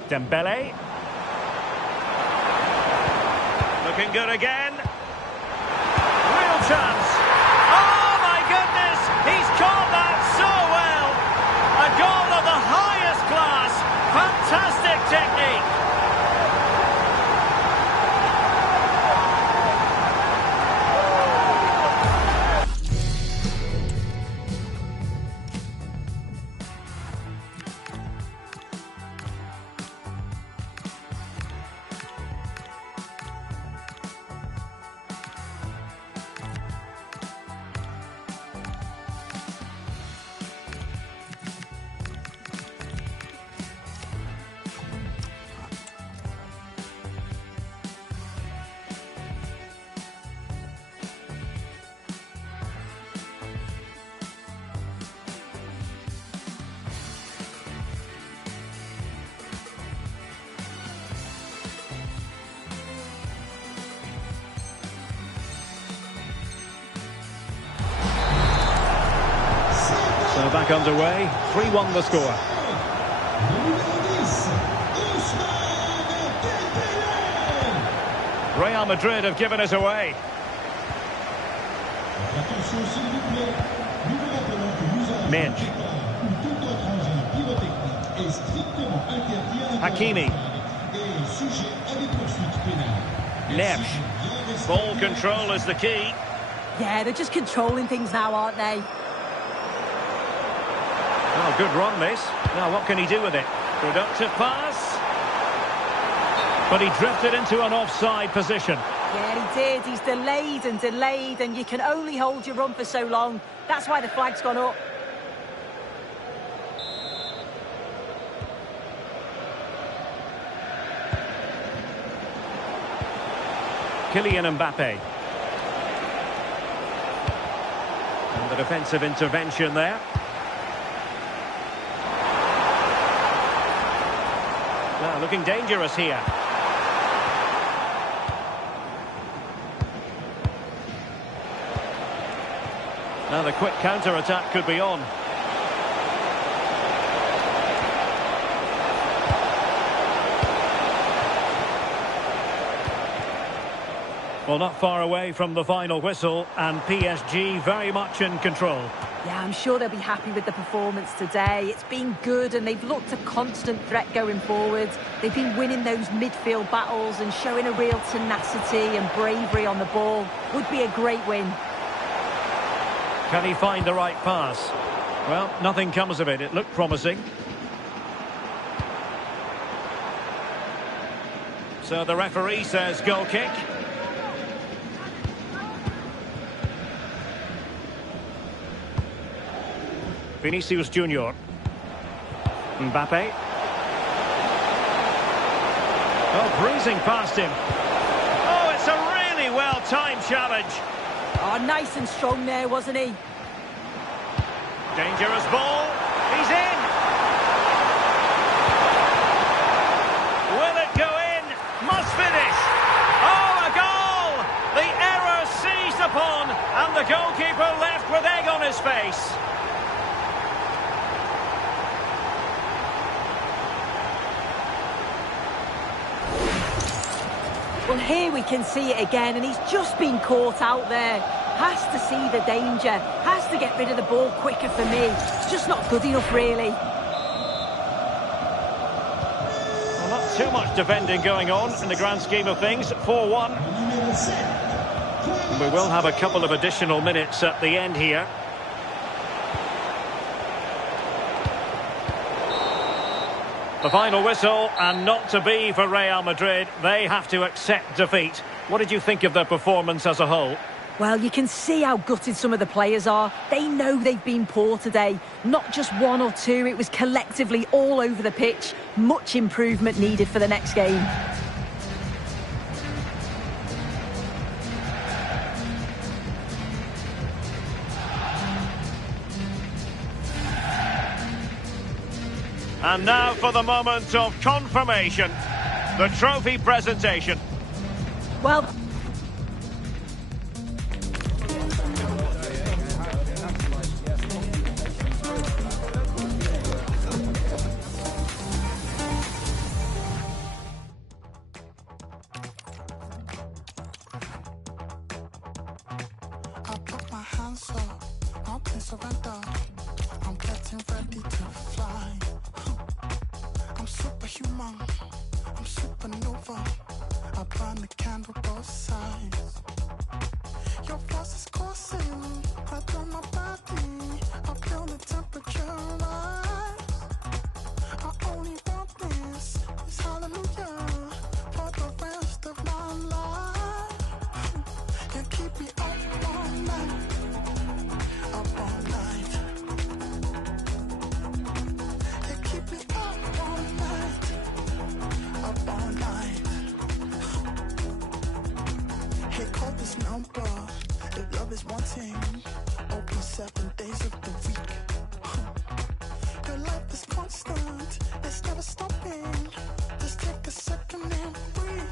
Dembele. Looking good again. Real chance. Oh my goodness! He's caught that so well. A goal of the highest class. Fantastic technique. So back underway, 3-1 the score. Real Madrid have given it away. Minge. Hakimi. Neves. Ball control is the key. Yeah, they're just controlling things now, aren't they? Oh, good run, this. Now, what can he do with it? Productive pass. But he drifted into an offside position. Yeah, he did. He's delayed, and you can only hold your run for so long. That's why the flag's gone up. Kylian Mbappe. And the defensive intervention there. Now, looking dangerous here. Now the quick counter-attack could be on. Well, not far away from the final whistle, and PSG very much in control. Yeah, I'm sure they'll be happy with the performance today. It's been good, and they've looked a constant threat going forward. They've been winning those midfield battles and showing a real tenacity and bravery on the ball. Would be a great win. Can he find the right pass? Well, nothing comes of it. It looked promising. So the referee says goal kick. Vinicius Junior. Mbappe. Oh, breezing past him. Oh, it's a really well-timed challenge. Oh, nice and strong there, wasn't he? Dangerous ball. He's in. Will it go in? Must finish. Oh, a goal! The error seized upon, and the goalkeeper left with egg on his face. Well, here we can see it again, and he's just been caught out there. Has to see the danger, has to get rid of the ball quicker for me. It's just not good enough, really. Well, not too much defending going on in the grand scheme of things. 4-1. We will have a couple of additional minutes at the end here. The final whistle, and not to be for Real Madrid. They have to accept defeat. What did you think of their performance as a whole? Well, you can see how gutted some of the players are. They know they've been poor today. Not just one or two, it was collectively all over the pitch. Much improvement needed for the next game. And now for the moment of confirmation. The trophy presentation. Well... I put my hands up, I can surrender. I'm getting ready to fly. I'm superhuman, I'm supernova. I burn the candle both sides. Your force is coursing right through my body. I feel the temperature rise. I only want this hallelujah for the rest of my life. You keep me up all night, up all night. You keep me up all night, up all night. Hey, call this number if love is wanting. Open 7 days of the week. Your life is constant, it's never stopping. Just take a second and breathe.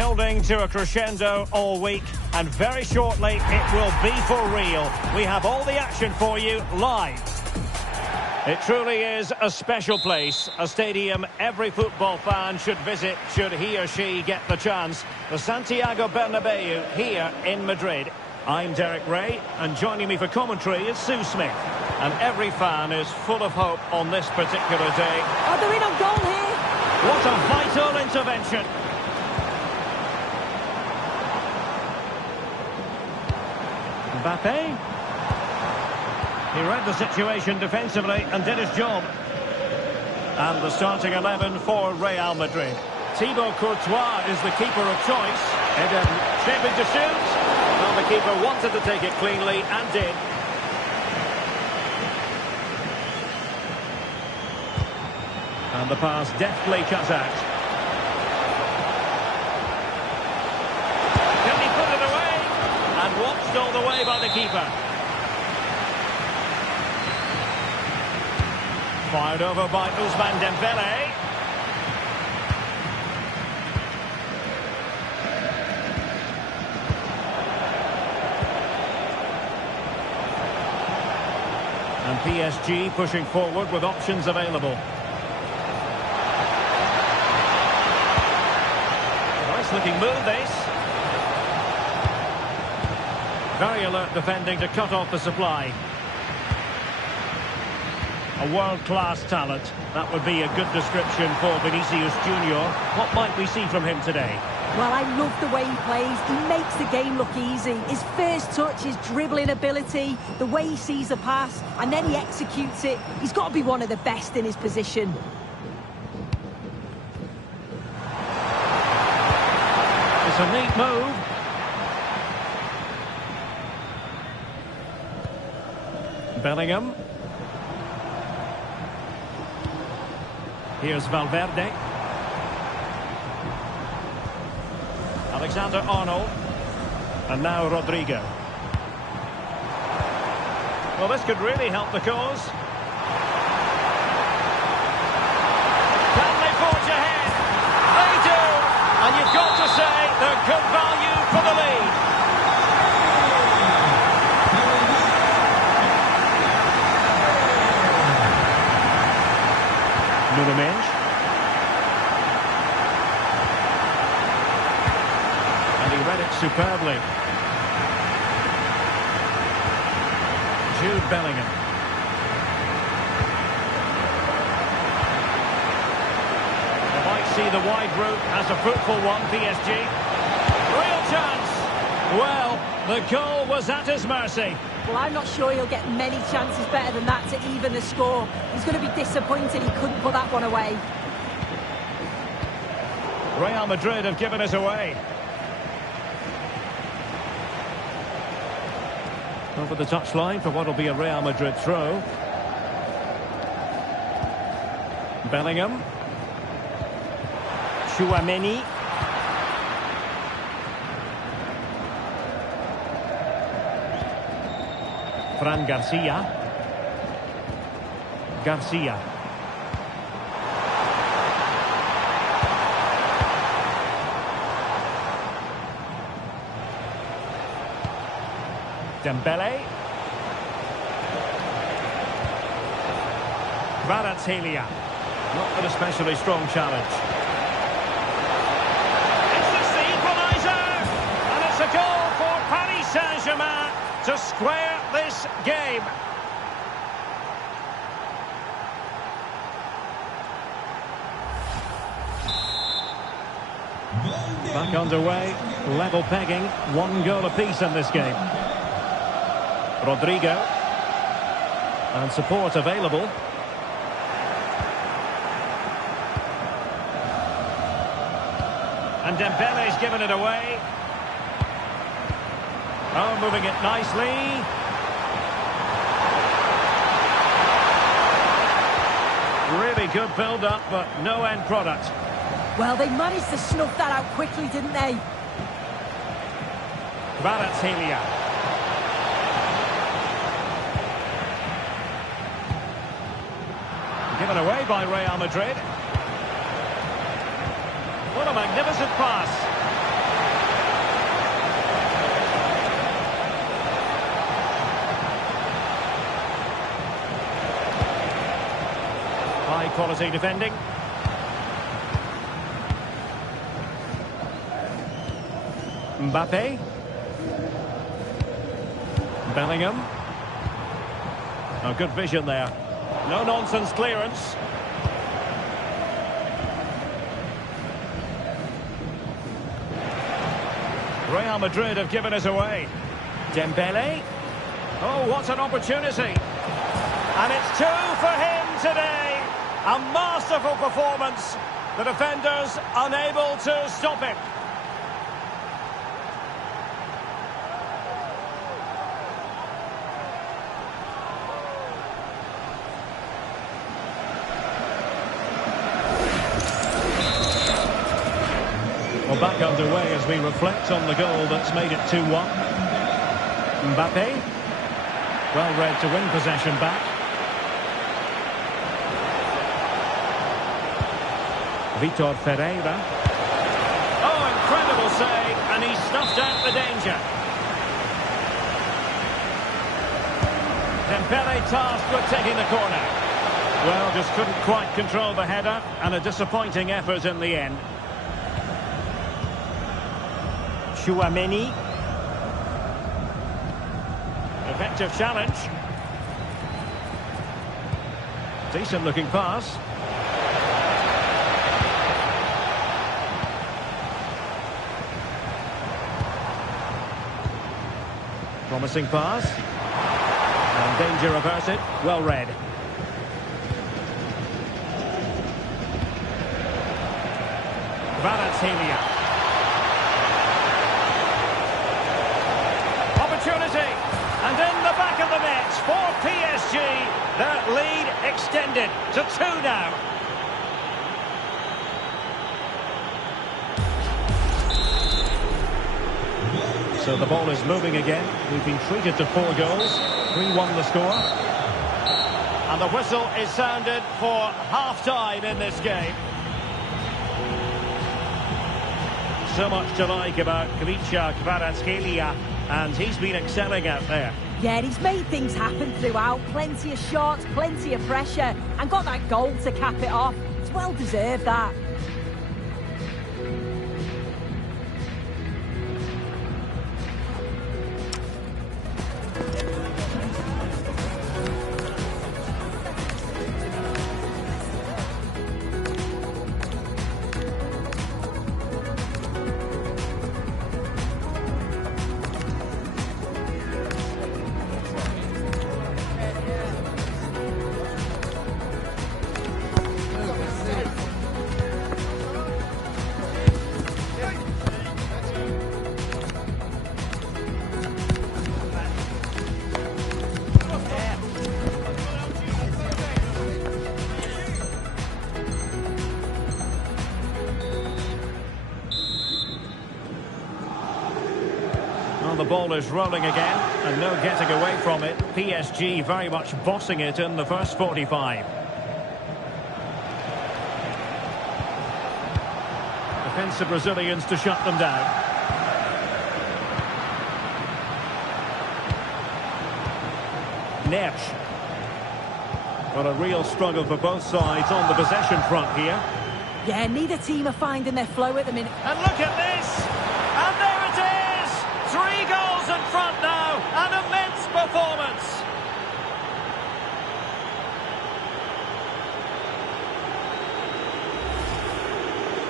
Building to a crescendo all week, and very shortly it will be for real. We have all the action for you live. It truly is a special place, a stadium every football fan should visit should he or she get the chance. The Santiago Bernabeu here in Madrid. I'm Derek Ray, and joining me for commentary is Sue Smith. And every fan is full of hope on this particular day. Oh, they're in on goal here. What a vital intervention. Mbappe. He read the situation defensively and did his job. And the starting 11 for Real Madrid. Thibaut Courtois is the keeper of choice. Eden shaping to shoot. Well, the keeper wanted to take it cleanly and did. And the pass deftly cut out. Can he put it away? And watched all the way by the keeper. Fired over by Ousmane Dembele. And PSG pushing forward with options available. Nice looking move this. Very alert defending to cut off the supply. A world-class talent. That would be a good description for Vinicius Junior. What might we see from him today? Well, I love the way he plays. He makes the game look easy. His first touch, his dribbling ability, the way he sees a pass, and then he executes it. He's got to be one of the best in his position. It's a neat move. Bellingham. Here's Valverde. Alexander-Arnold. And now Rodrigo. Well, this could really help the cause. Can they forge ahead? They do! And you've got to say they're good value for the lead. Nunes. And he read it superbly. Jude Bellingham. They might see the wide route as a fruitful one, PSG. Real chance. Well, the goal was at his mercy. Well, I'm not sure he'll get many chances better than that to even the score. He's going to be disappointed he couldn't put that one away. Real Madrid have given it away. Over the touchline for what will be a Real Madrid throw. Bellingham. Chouameni. Fran Garcia. Garcia. Dembele. Kvaratskhelia. Not an especially strong challenge. It's the equaliser! And it's a goal for Paris Saint-Germain to square this game. Back underway, level pegging, 1 goal apiece in this game. Rodrigo. And support available. And Dembele's given it away. Oh, moving it nicely. Really good build-up, but no end product. Well, they managed to snuff that out quickly, didn't they? Kvaratskhelia. Given away by Real Madrid. What a magnificent pass. quality defending. Mbappe. Bellingham. Oh, good vision there. No-nonsense clearance. Real Madrid have given it away. Dembele. Oh, what an opportunity. And it's 2 for him today. A masterful performance. The defenders unable to stop him. Well, back underway as we reflect on the goal that's made it 2-1. Mbappe. Well read to win possession back. Vitor Ferreira. Oh, incredible save, and he snuffed out the danger. Dembele tasked with taking the corner. Well, just couldn't quite control the header, and a disappointing effort in the end. Chouameni. Effective challenge. Decent looking pass. Promising pass. And danger averted. Well read. vsLele. Opportunity. And in the back of the net for PSG. Their lead extended to 2 now. So the ball is moving again. We've been treated to 4 goals. 3-1 the score. And the whistle is sounded for half-time in this game. So much to like about vsLele, and he's been excelling out there. Yeah, and he's made things happen throughout. Plenty of shots, plenty of pressure, and got that goal to cap it off. It's well deserved, that. The ball is rolling again, and no getting away from it. PSG very much bossing it in the first 45. Defensive Brazilians to shut them down. Neves. Got a real struggle for both sides on the possession front here. Yeah, neither team are finding their flow at the minute. And look at this! And there it is! 3 goals in front now. An immense performance.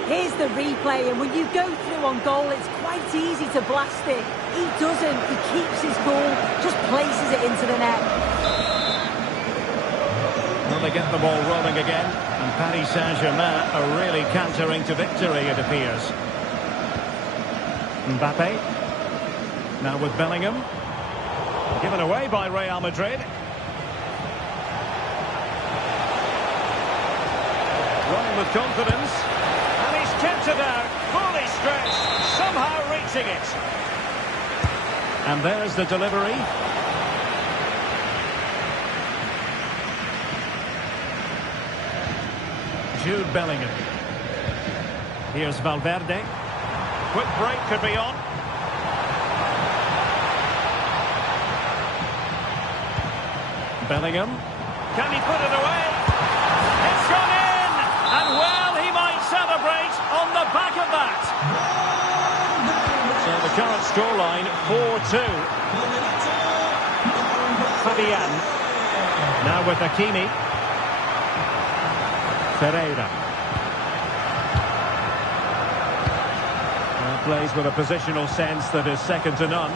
Here's the replay, and when you go through on goal, it's quite easy to blast it. He doesn't. He keeps his goal, just places it into the net. Well, they get the ball rolling again, and Paris Saint-Germain are really cantering to victory, it appears. Mbappe. Now with Bellingham. Given away by Real Madrid. Running with confidence. And he's kept it out, fully stretched, somehow reaching it. And there's the delivery. Jude Bellingham. Here's Valverde. Quick break could be on. Bellingham. Can he put it away? It's gone in! And well, he might celebrate on the back of that. So the current scoreline, 4-2. Fabian. Now with Hakimi. Ferreira. Plays with a positional sense that is second to none.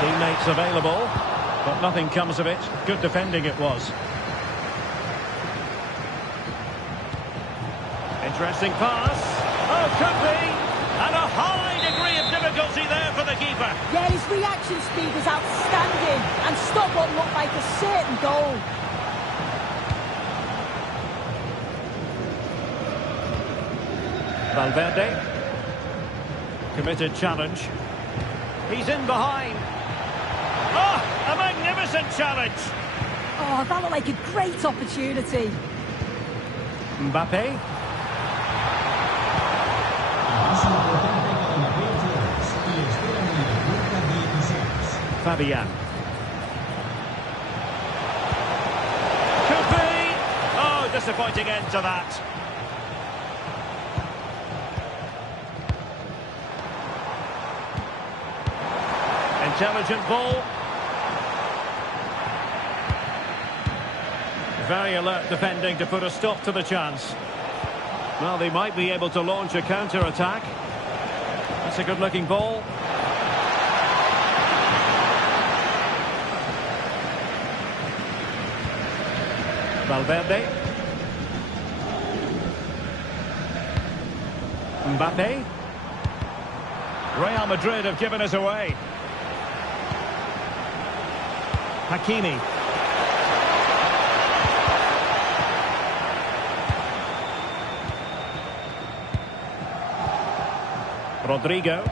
Teammates available, but nothing comes of it. Good defending it was. Interesting pass. Oh, could be. And a high degree of difficulty there for the keeper. Yeah, his reaction speed was outstanding and stopped what looked like a certain goal. Valverde. Committed challenge. He's in behind. Oh, a magnificent challenge. Oh, that looked like a great opportunity. Mbappe. Fabian. Could be. Oh, disappointing end to that. Intelligent ball. Very alert defending to put a stop to the chance. Well, they might be able to launch a counter-attack. That's a good-looking ball. Valverde. Mbappe. Real Madrid have given us away. Hakimi. Rodrigo.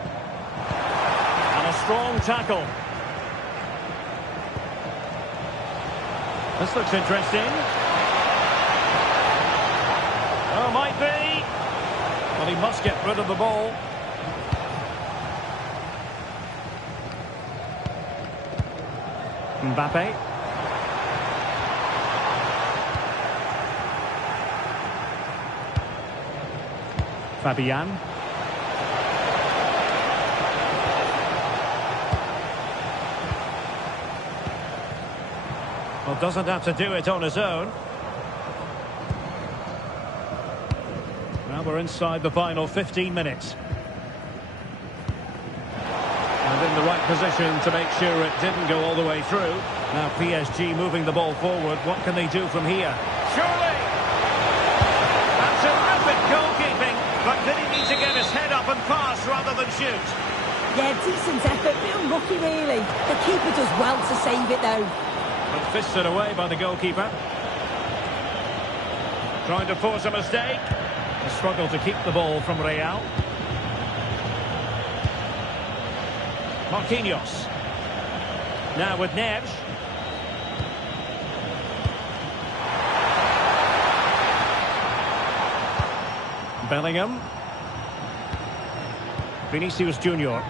And a strong tackle. This looks interesting. Oh, might be. Well, he must get rid of the ball. Mbappe. Fabian. Well, doesn't have to do it on his own. Now we're inside the final 15 minutes. And in the right position to make sure it didn't go all the way through. Now PSG moving the ball forward. What can they do from here? Surely! That's terrific goalkeeping. But did he need to get his head up and pass rather than shoot? Yeah, decent effort, but unlucky really. The keeper does well to save it though. But fisted away by the goalkeeper. Trying to force a mistake. A struggle to keep the ball from Real. Marquinhos. Now with Neves. Bellingham. Vinicius Junior.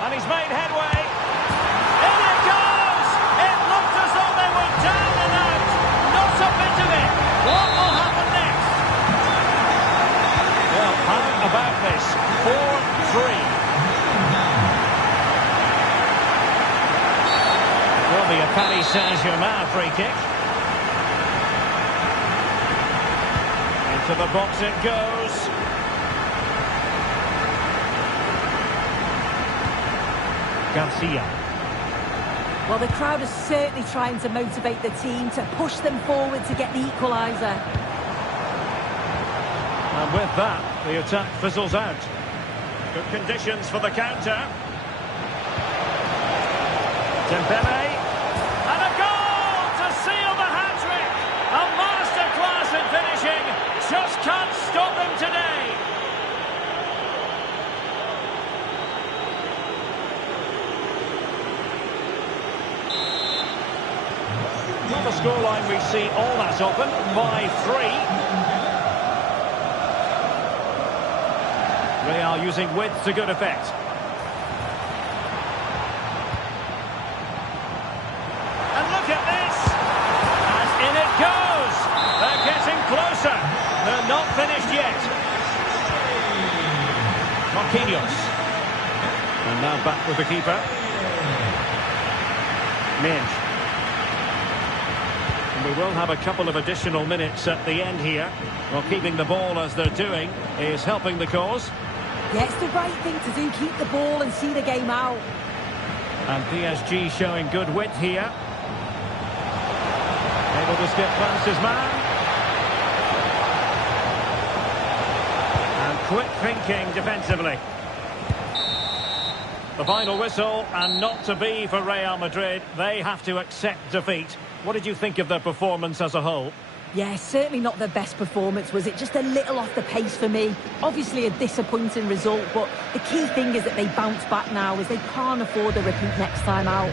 And he's made headway. In it goes! It looked as though they were down and out. Not a bit of it. What will happen next? Well, how about this? 4-3. Will be a Paris Saint-Germain free kick. Into the box it goes. Garcia. Well, the crowd is certainly trying to motivate the team to push them forward to get the equaliser. And with that, the attack fizzles out. Good conditions for the counter. Dembele. And a goal to seal the hat-trick. A masterclass in finishing. Just can't stop him today. Well, the scoreline we see all that's open, 5-3. Real using width to good effect. And look at this! And in it goes! They're getting closer. They're not finished yet. Marquinhos. And now back with the keeper. Minge. And we will have a couple of additional minutes at the end here. Well, keeping the ball as they're doing is helping the cause. Yeah, it's the right thing to do. Keep the ball and see the game out. And PSG showing good width here. Able to skip past his man. And quick thinking defensively. The final whistle, and not to be for Real Madrid. They have to accept defeat. What did you think of their performance as a whole? Yeah, certainly not their best performance, was it? Just a little off the pace for me. Obviously a disappointing result, but the key thing is that they bounce back now, as they can't afford a repeat next time out.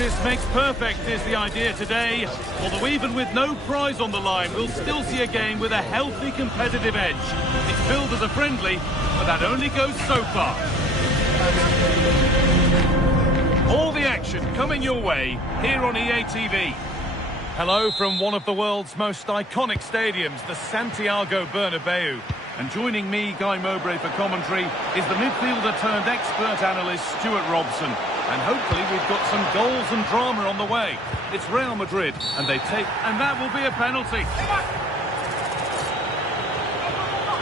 Practice makes perfect is the idea today. Although even with no prize on the line, we'll still see a game with a healthy competitive edge. It's billed as a friendly, but that only goes so far. All the action coming your way here on EA TV. Hello from one of the world's most iconic stadiums, the Santiago Bernabeu. And joining me, Guy Mowbray, for commentary is the midfielder turned expert analyst Stuart Robson. And hopefully we've got some goals and drama on the way. It's Real Madrid, and they take... And that will be a penalty.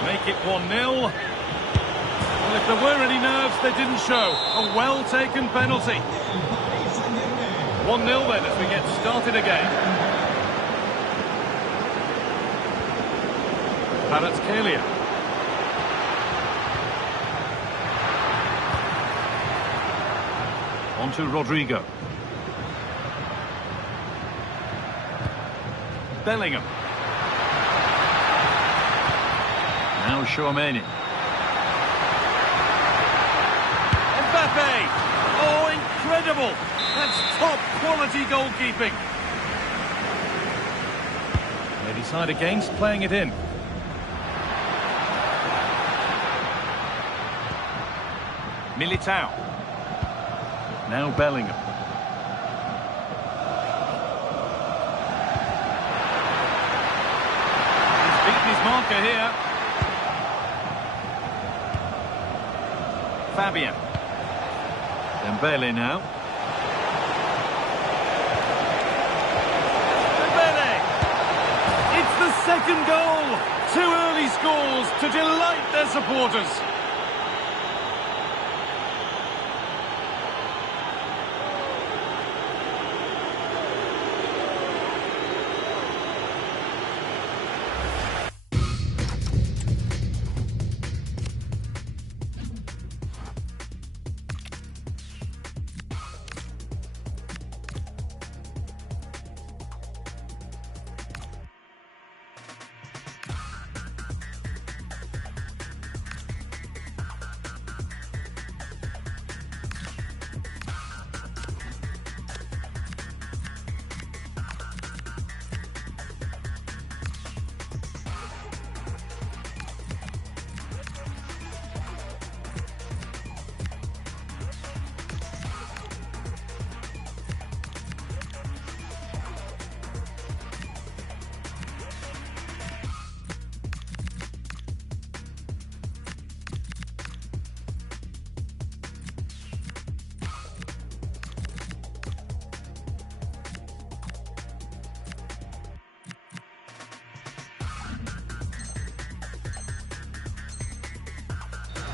Make it 1-0. Well, if there were any nerves, they didn't show. A well-taken penalty. 1-0 then as we get started again. Kvaratskhelia. On to Rodrigo. Bellingham. Now Chouameni. Mbappe. Oh, incredible. Incredible! That's top quality goalkeeping. They decide against playing it in. Militao. Now Bellingham. He's beaten his marker here. Fabian. Dembele now. Dembele! It's the second goal! 2 early scores to delight their supporters.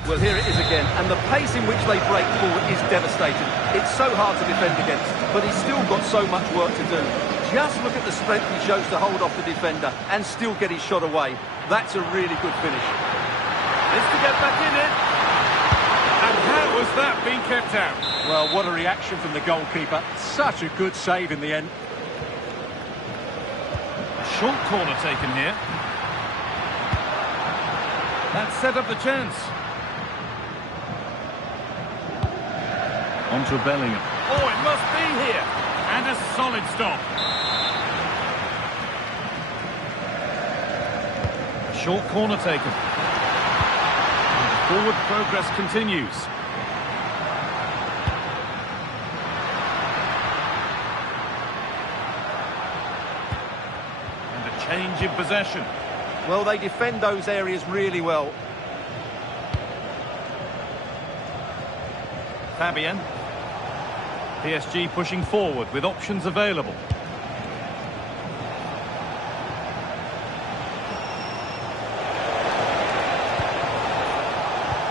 Well, here it is again, and the pace in which they break forward is devastating. It's so hard to defend against, but he's still got so much work to do. Just look at the strength he shows to hold off the defender and still get his shot away. That's a really good finish. It's to get back in it. And how was that being kept out? Well, what a reaction from the goalkeeper. Such a good save in the end. A short corner taken here. That set up the chance. On to Bellingham. Oh, it must be here. And a solid stop. A short corner taken. And the forward progress continues. And a change in possession. Well, they defend those areas really well. Fabian. PSG pushing forward with options available.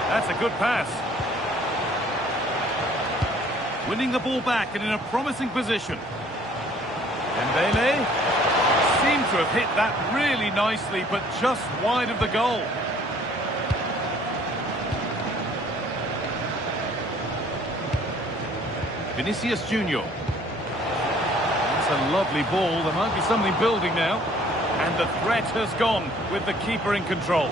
That's a good pass. Winning the ball back and in a promising position. Dembele seemed to have hit that really nicely, but just wide of the goal. Vinicius Junior. It's a lovely ball. There might be something building now. And the threat has gone with the keeper in control.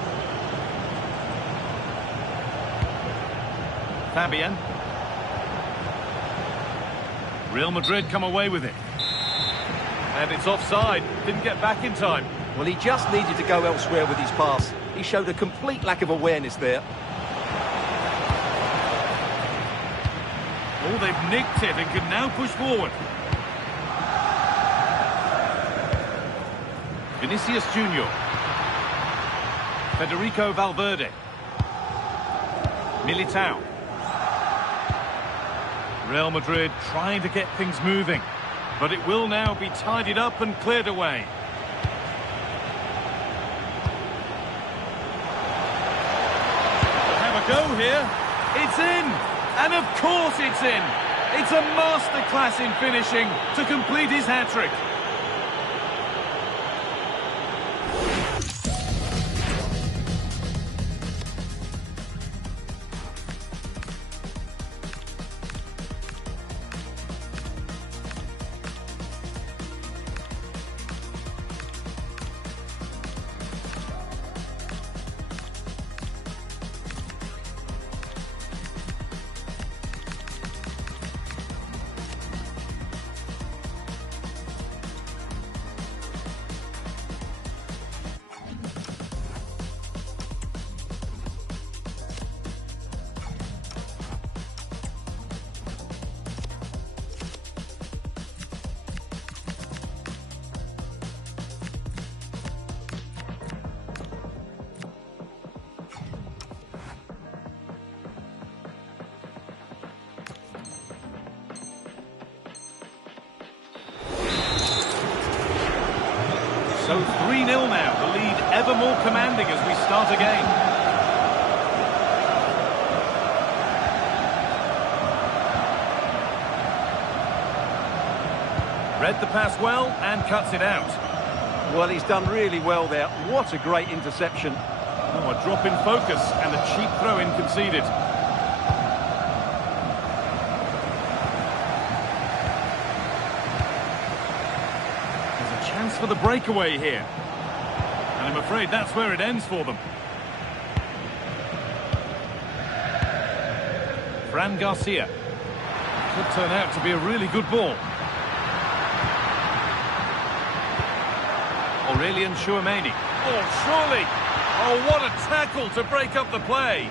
Fabian. Real Madrid come away with it. And it's offside. Didn't get back in time. Well, he just needed to go elsewhere with his pass. He showed a complete lack of awareness there. Oh, they've nicked it and can now push forward. Vinicius Junior. Federico Valverde. Militao. Real Madrid trying to get things moving, but it will now be tidied up and cleared away. Have a go here. It's in. And of course it's in. It's a masterclass in finishing to complete his hat-trick. 3-0 now, the lead ever more commanding as we start again. Read the pass well and cuts it out. Well, he's done really well there. What a great interception. Oh, a drop in focus and a cheap throw-in conceded. There's a chance for the breakaway here. And I'm afraid that's where it ends for them. Fran Garcia. Could turn out to be a really good ball. Aurelian Chouameni. Oh, surely! Oh, what a tackle to break up the play!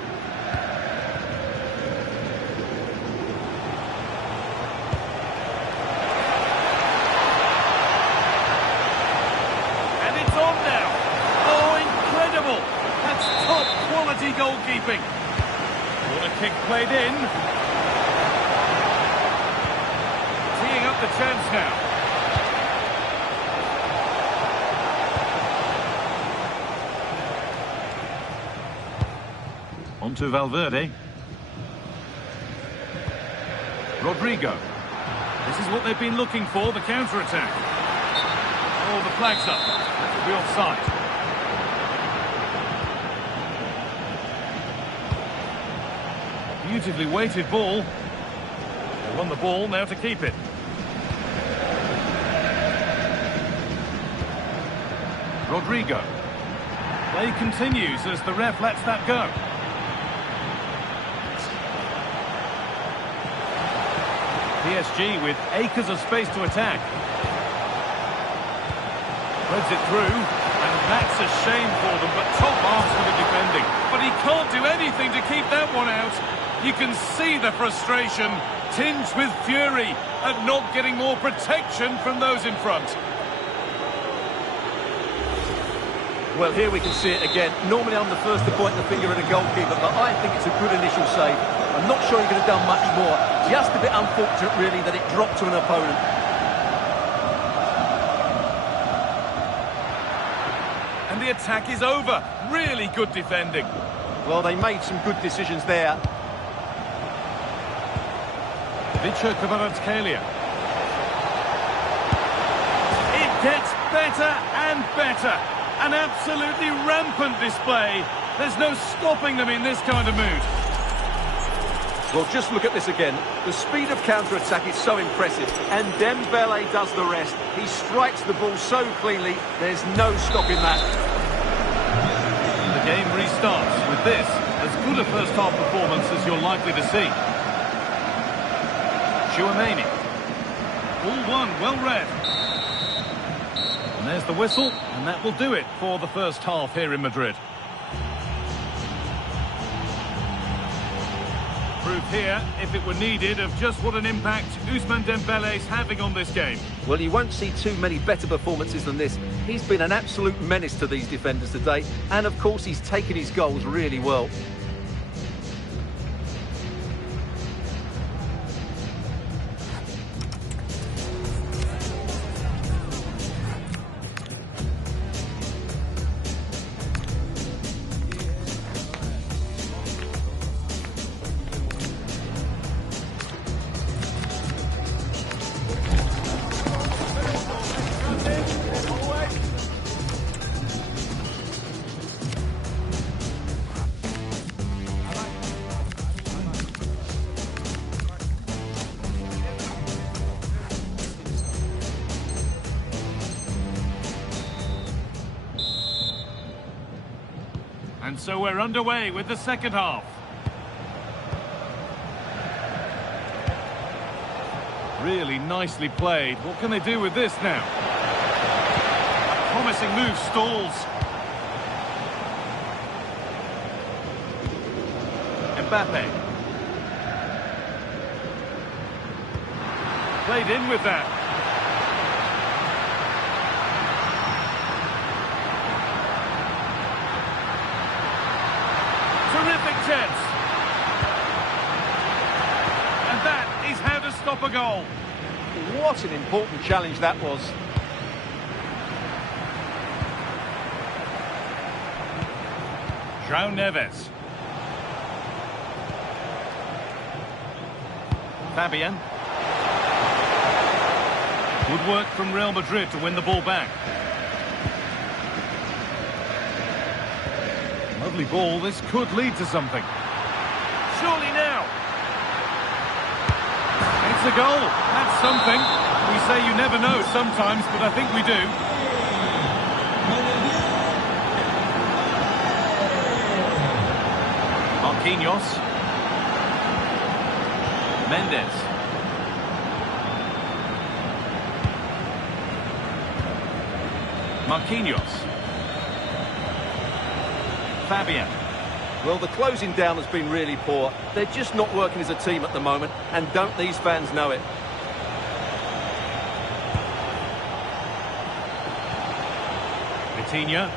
And it's on now! Oh, incredible! That's top-quality goalkeeping. Corner kick played in. Teeing up the chance now. On to Valverde. Rodrigo. This is what they've been looking for, the counter-attack. Oh, the flag's up. That will be offside. Beautifully weighted ball. They won the ball, now to keep it. Rodrigo. Play continues as the ref lets that go. PSG with acres of space to attack. Threads it through, and that's a shame for them, but top marks for the defending. But he can't do anything to keep that one out. You can see the frustration, tinged with fury, at not getting more protection from those in front. Well, here we can see it again. Normally I'm the first to point the finger at a goalkeeper, but I think it's a good initial save. I'm not sure he could have done much more. Just a bit unfortunate, really, that it dropped to an opponent. And the attack is over. Really good defending. Well, they made some good decisions there. Vicha Kvaratskhelia. It gets better and better. An absolutely rampant display. There's no stopping them in this kind of mood. Well, just look at this again. The speed of counter-attack is so impressive, and Dembele does the rest. He strikes the ball so cleanly, there's no stopping that. The game restarts with this, as good a first-half performance as you're likely to see. Chouameni. All one, well read. And there's the whistle, and that will do it for the first half here in Madrid. Proof here, if it were needed, of just what an impact Ousmane Dembele's having on this game. Well, you won't see too many better performances than this. He's been an absolute menace to these defenders today, and of course he's taken his goals really well. And so we're underway with the second half. Really nicely played. What can they do with this now? A promising move stalls. Mbappe. Played in with that. Terrific chance. And that is how to stop a goal. What an important challenge that was. João Neves. Fabian. Good work from Real Madrid to win the ball back. Lovely ball, this could lead to something. Surely now. It's a goal, that's something. We say you never know sometimes, but I think we do. Marquinhos. Mendes. Marquinhos. Fabian. Well, the closing down has been really poor. They're just not working as a team at the moment, and don't these fans know it? Vitinha.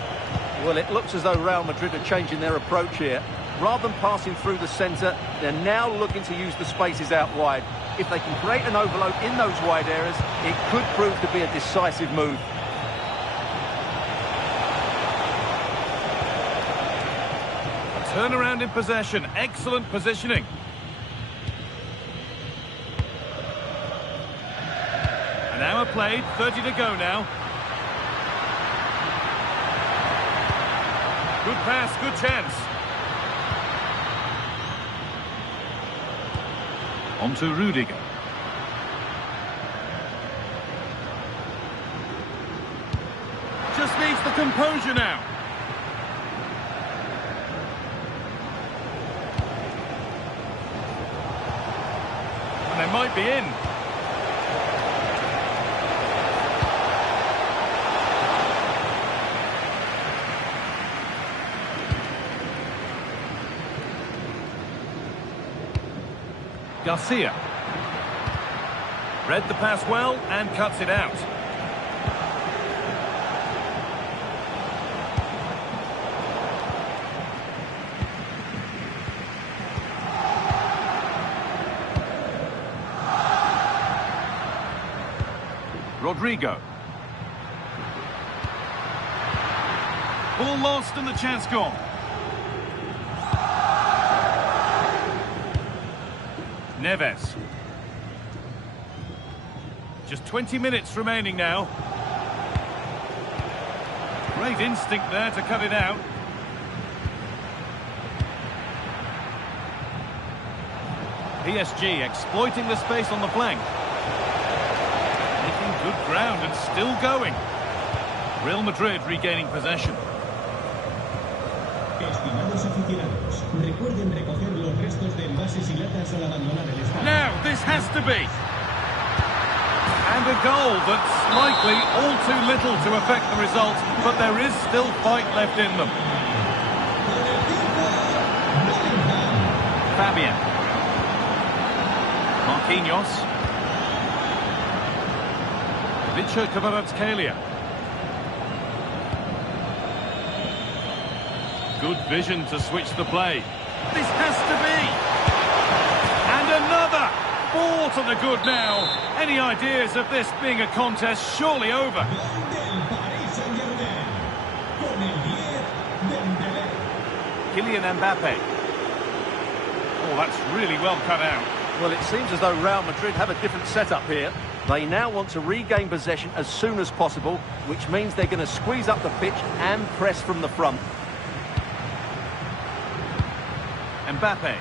Well, it looks as though Real Madrid are changing their approach here. Rather than passing through the centre, they're now looking to use the spaces out wide. If they can create an overload in those wide areas, it could prove to be a decisive move. Turnaround in possession, excellent positioning. An hour played, 30 to go now. Good pass, good chance. On to Rudiger. Just needs the composure now. And they might be in. Garcia. Read the pass well and cuts it out. Rodrigo. Ball lost and the chance gone. Neves. Just 20 minutes remaining now. Great instinct there to cut it out. PSG exploiting the space on the flank. Making good ground and still going. Real Madrid regaining possession. Estimados aficionados, recuerden recoger los restos de envases y latas al abandonar el estadio. Now, this has to be. And a goal that's likely all too little to affect the result, but there is still fight left in them. Fabian. Marquinhos. Vicha Kvaratskhelia. Good vision to switch the play. This has to be. And another. 4 to the good now. Any ideas of this being a contest surely over? Kylian Mbappe. Oh, that's really well cut out. Well, it seems as though Real Madrid have a different setup here. They now want to regain possession as soon as possible, which means they're going to squeeze up the pitch and press from the front. Mbappe.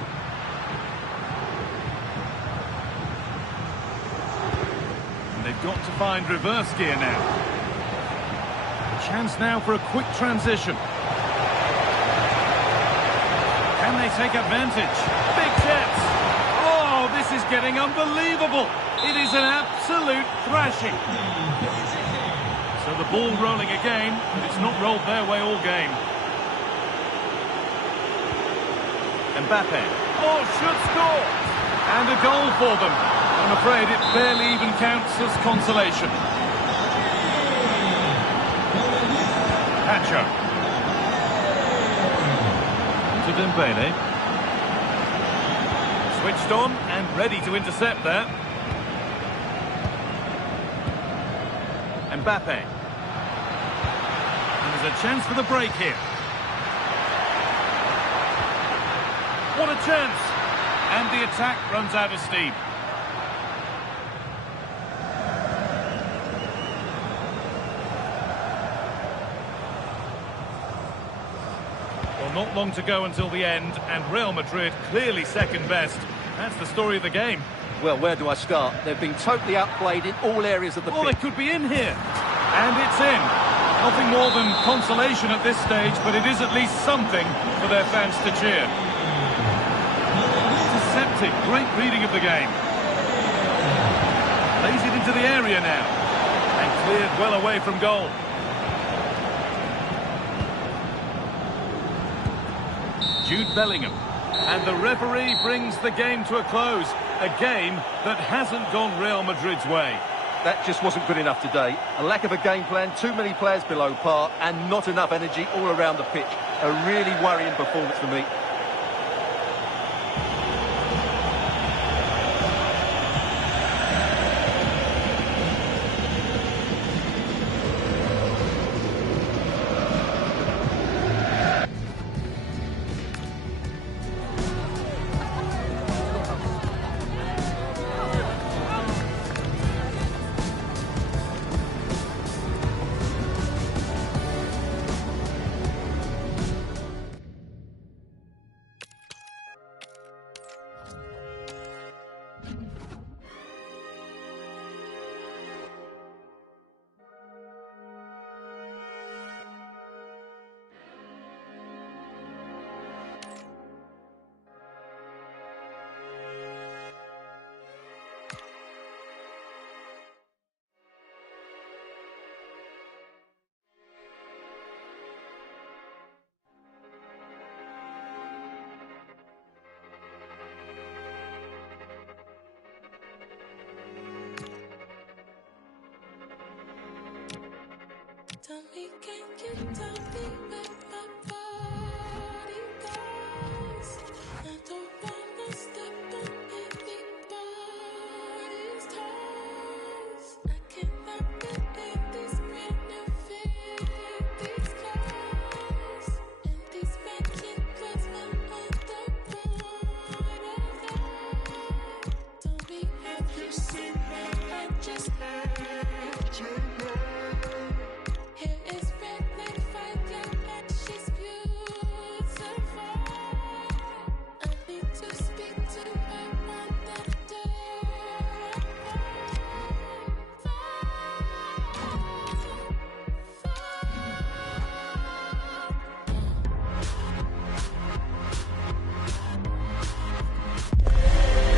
And they've got to find reverse gear now. A chance now for a quick transition. Can they take advantage? Big chance. Oh, this is getting unbelievable. It is an absolute thrashing. So the ball rolling again, but it's not rolled their way all game. Mbappe. Oh, should score. And a goal for them. I'm afraid it barely even counts as consolation. Pacho. To Dembele. Switched on and ready to intercept there. Mbappe. And there's a chance for the break here. What a chance! And the attack runs out of steam. Well, not long to go until the end, and Real Madrid clearly second best. That's the story of the game. Well, where do I start? They've been totally outplayed in all areas of the pitch. Oh, they could be in here. And it's in. Nothing more than consolation at this stage, but it is at least something for their fans to cheer. Deceptive, great reading of the game. Lays it into the area now. And cleared well away from goal. Jude Bellingham. And the referee brings the game to a close. A game that hasn't gone Real Madrid's way. That just wasn't good enough today. A lack of a game plan, too many players below par, and not enough energy all around the pitch. A really worrying performance for me. Tell me, can you tell me where my body goes? I don't wanna step on anybody's toes. I cannot believe these these clothes. And these matching clothes are on the borderline. Tell me, have you seen her? I just let you know. Hair is red like fire and she's beautiful. I need to speak to her on that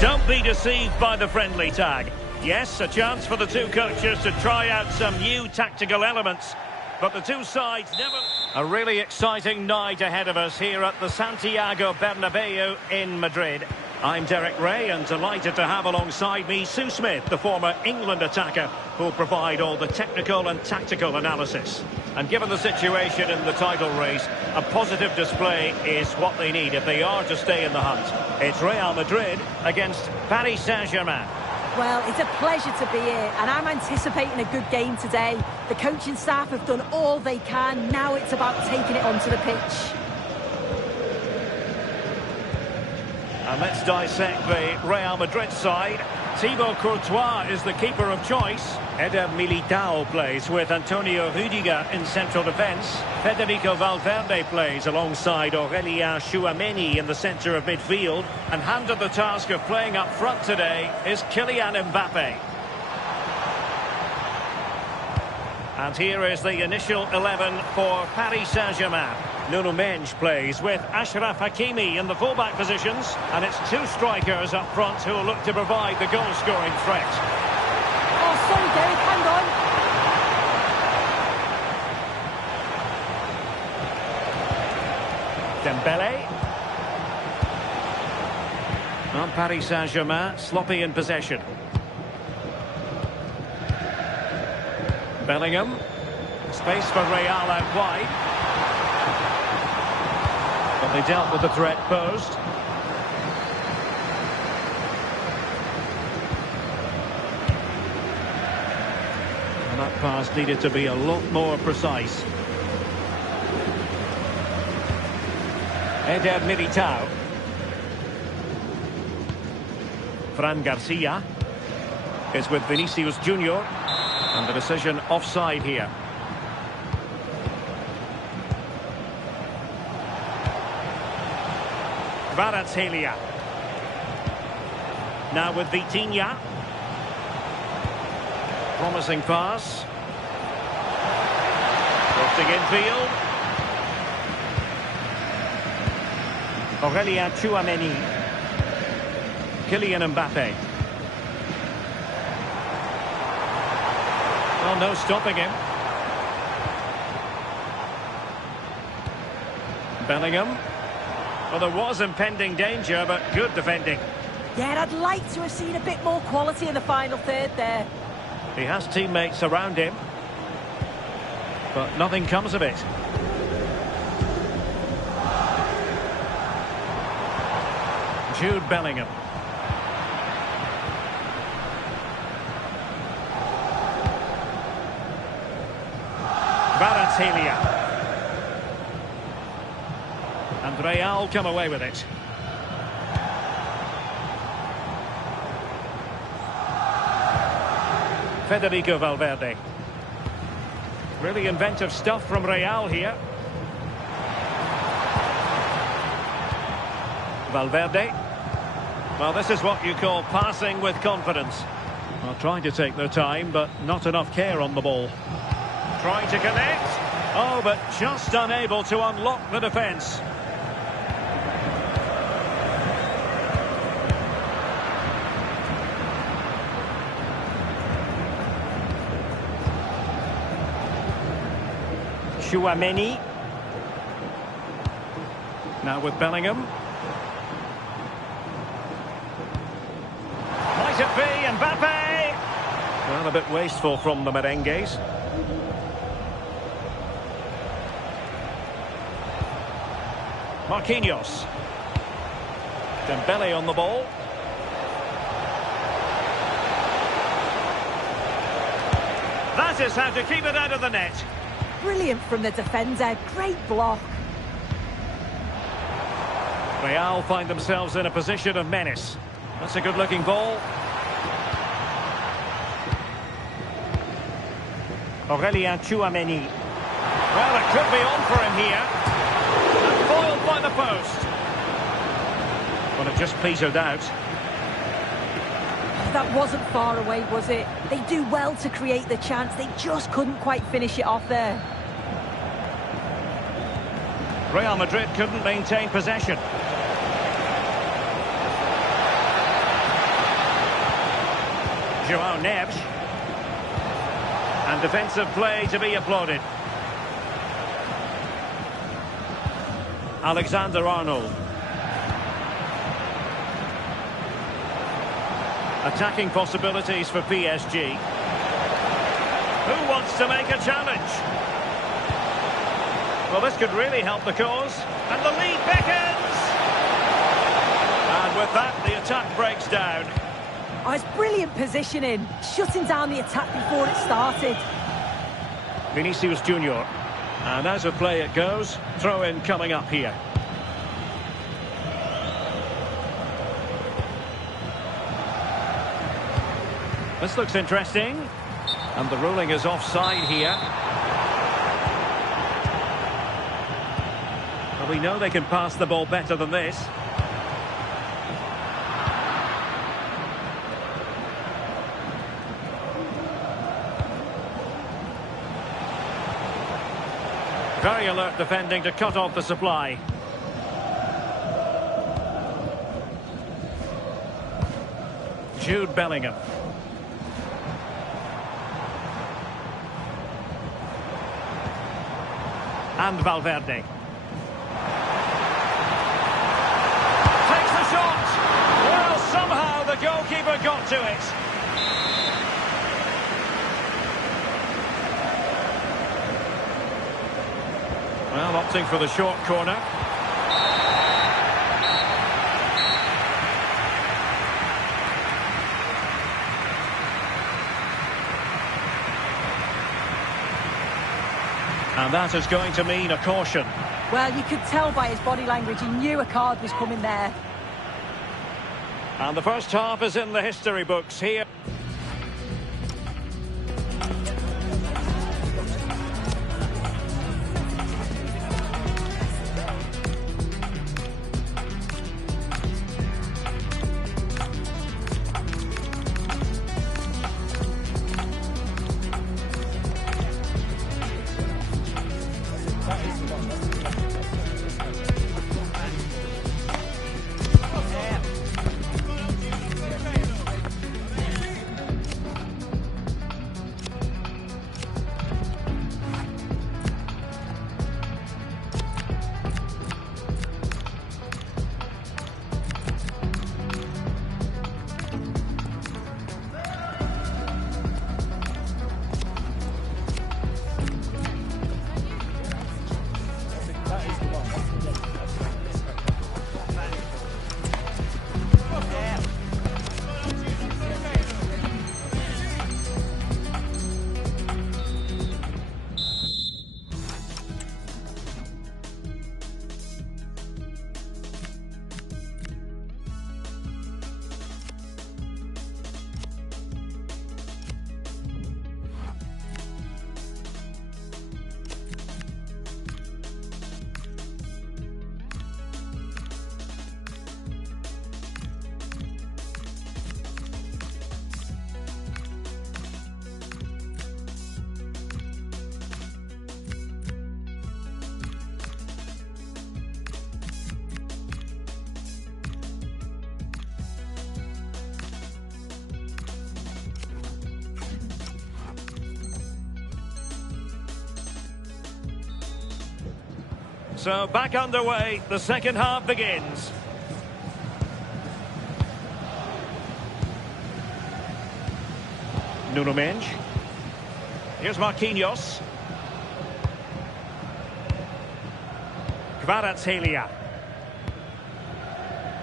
Don't be deceived by the friendly tag. Yes, a chance for the two coaches to try out some new tactical elements. But the two sides never... A really exciting night ahead of us here at the Santiago Bernabeu in Madrid. I'm Derek Ray and delighted to have alongside me Sue Smith, the former England attacker, who'll provide all the technical and tactical analysis. And given the situation in the title race, a positive display is what they need if they are to stay in the hunt. It's Real Madrid against Paris Saint-Germain. Well, it's a pleasure to be here, and I'm anticipating a good game today. The coaching staff have done all they can. Now it's about taking it onto the pitch. And let's dissect the Real Madrid side. Thibaut Courtois is the keeper of choice. Eder Militao plays with Antonio Rüdiger in central defence. Federico Valverde plays alongside Aurélien Tchouaméni in the centre of midfield. And handed the task of playing up front today is Kylian Mbappe. And here is the initial 11 for Paris Saint-Germain. Nuno Mendes plays with Achraf Hakimi in the fullback positions. And it's two strikers up front who will look to provide the goal-scoring threat. Oh, sorry, Derek, hang on. Dembele. Well, Paris Saint-Germain sloppy in possession. Bellingham. Space for Real out wide. But they dealt with the threat posed. And that pass needed to be a lot more precise. Eder Militao. Fran Garcia is with Vinicius Junior, and the decision offside here. vsLele. Now with Vitinha. Promising pass. Drifting infield. Aurélien Tchouameni. Kylian Mbappe. Well, no stopping him. Bellingham. Well, there was impending danger, but good defending. Yeah, and I'd like to have seen a bit more quality in the final third there. He has teammates around him, but nothing comes of it. Jude Bellingham. vsLele. And Real come away with it. Federico Valverde. Really inventive stuff from Real here. Valverde. Well, this is what you call passing with confidence. Well, trying to take their time, but not enough care on the ball. Trying to connect. Oh, but just unable to unlock the defence. Tchouameni. Now with Bellingham. Might it be Mbappe? Well, a bit wasteful from the merengues. Marquinhos. Dembele on the ball. That is how to keep it out of the net. Brilliant from the defender, great block. Real find themselves in a position of menace. That's a good-looking ball. Aurélien Tchouameni. Well, it could be on for him here. And foiled by the post. Well, it just petered out. That wasn't far away, was it? They do well to create the chance. They just couldn't quite finish it off there. Real Madrid couldn't maintain possession. João Neves. And defensive play to be applauded. Alexander-Arnold. Attacking possibilities for PSG. Who wants to make a challenge? Well, this could really help the cause. And the lead beckons! And with that, the attack breaks down. Oh, it's brilliant positioning. Shutting down the attack before it started. Vinicius Junior. And as a play it goes, throw-in coming up here. This looks interesting. And the ruling is offside here. Well, we know they can pass the ball better than this. Very alert defending to cut off the supply. Jude Bellingham. And Valverde. Takes the shot! Well, somehow the goalkeeper got to it. Well, opting for the short corner. And that is going to mean a caution. Well, you could tell by his body language, he knew a card was coming there. And the first half is in the history books here. So back underway, the second half begins. Nuno Mendes. Here's Marquinhos. Kvaratskhelia.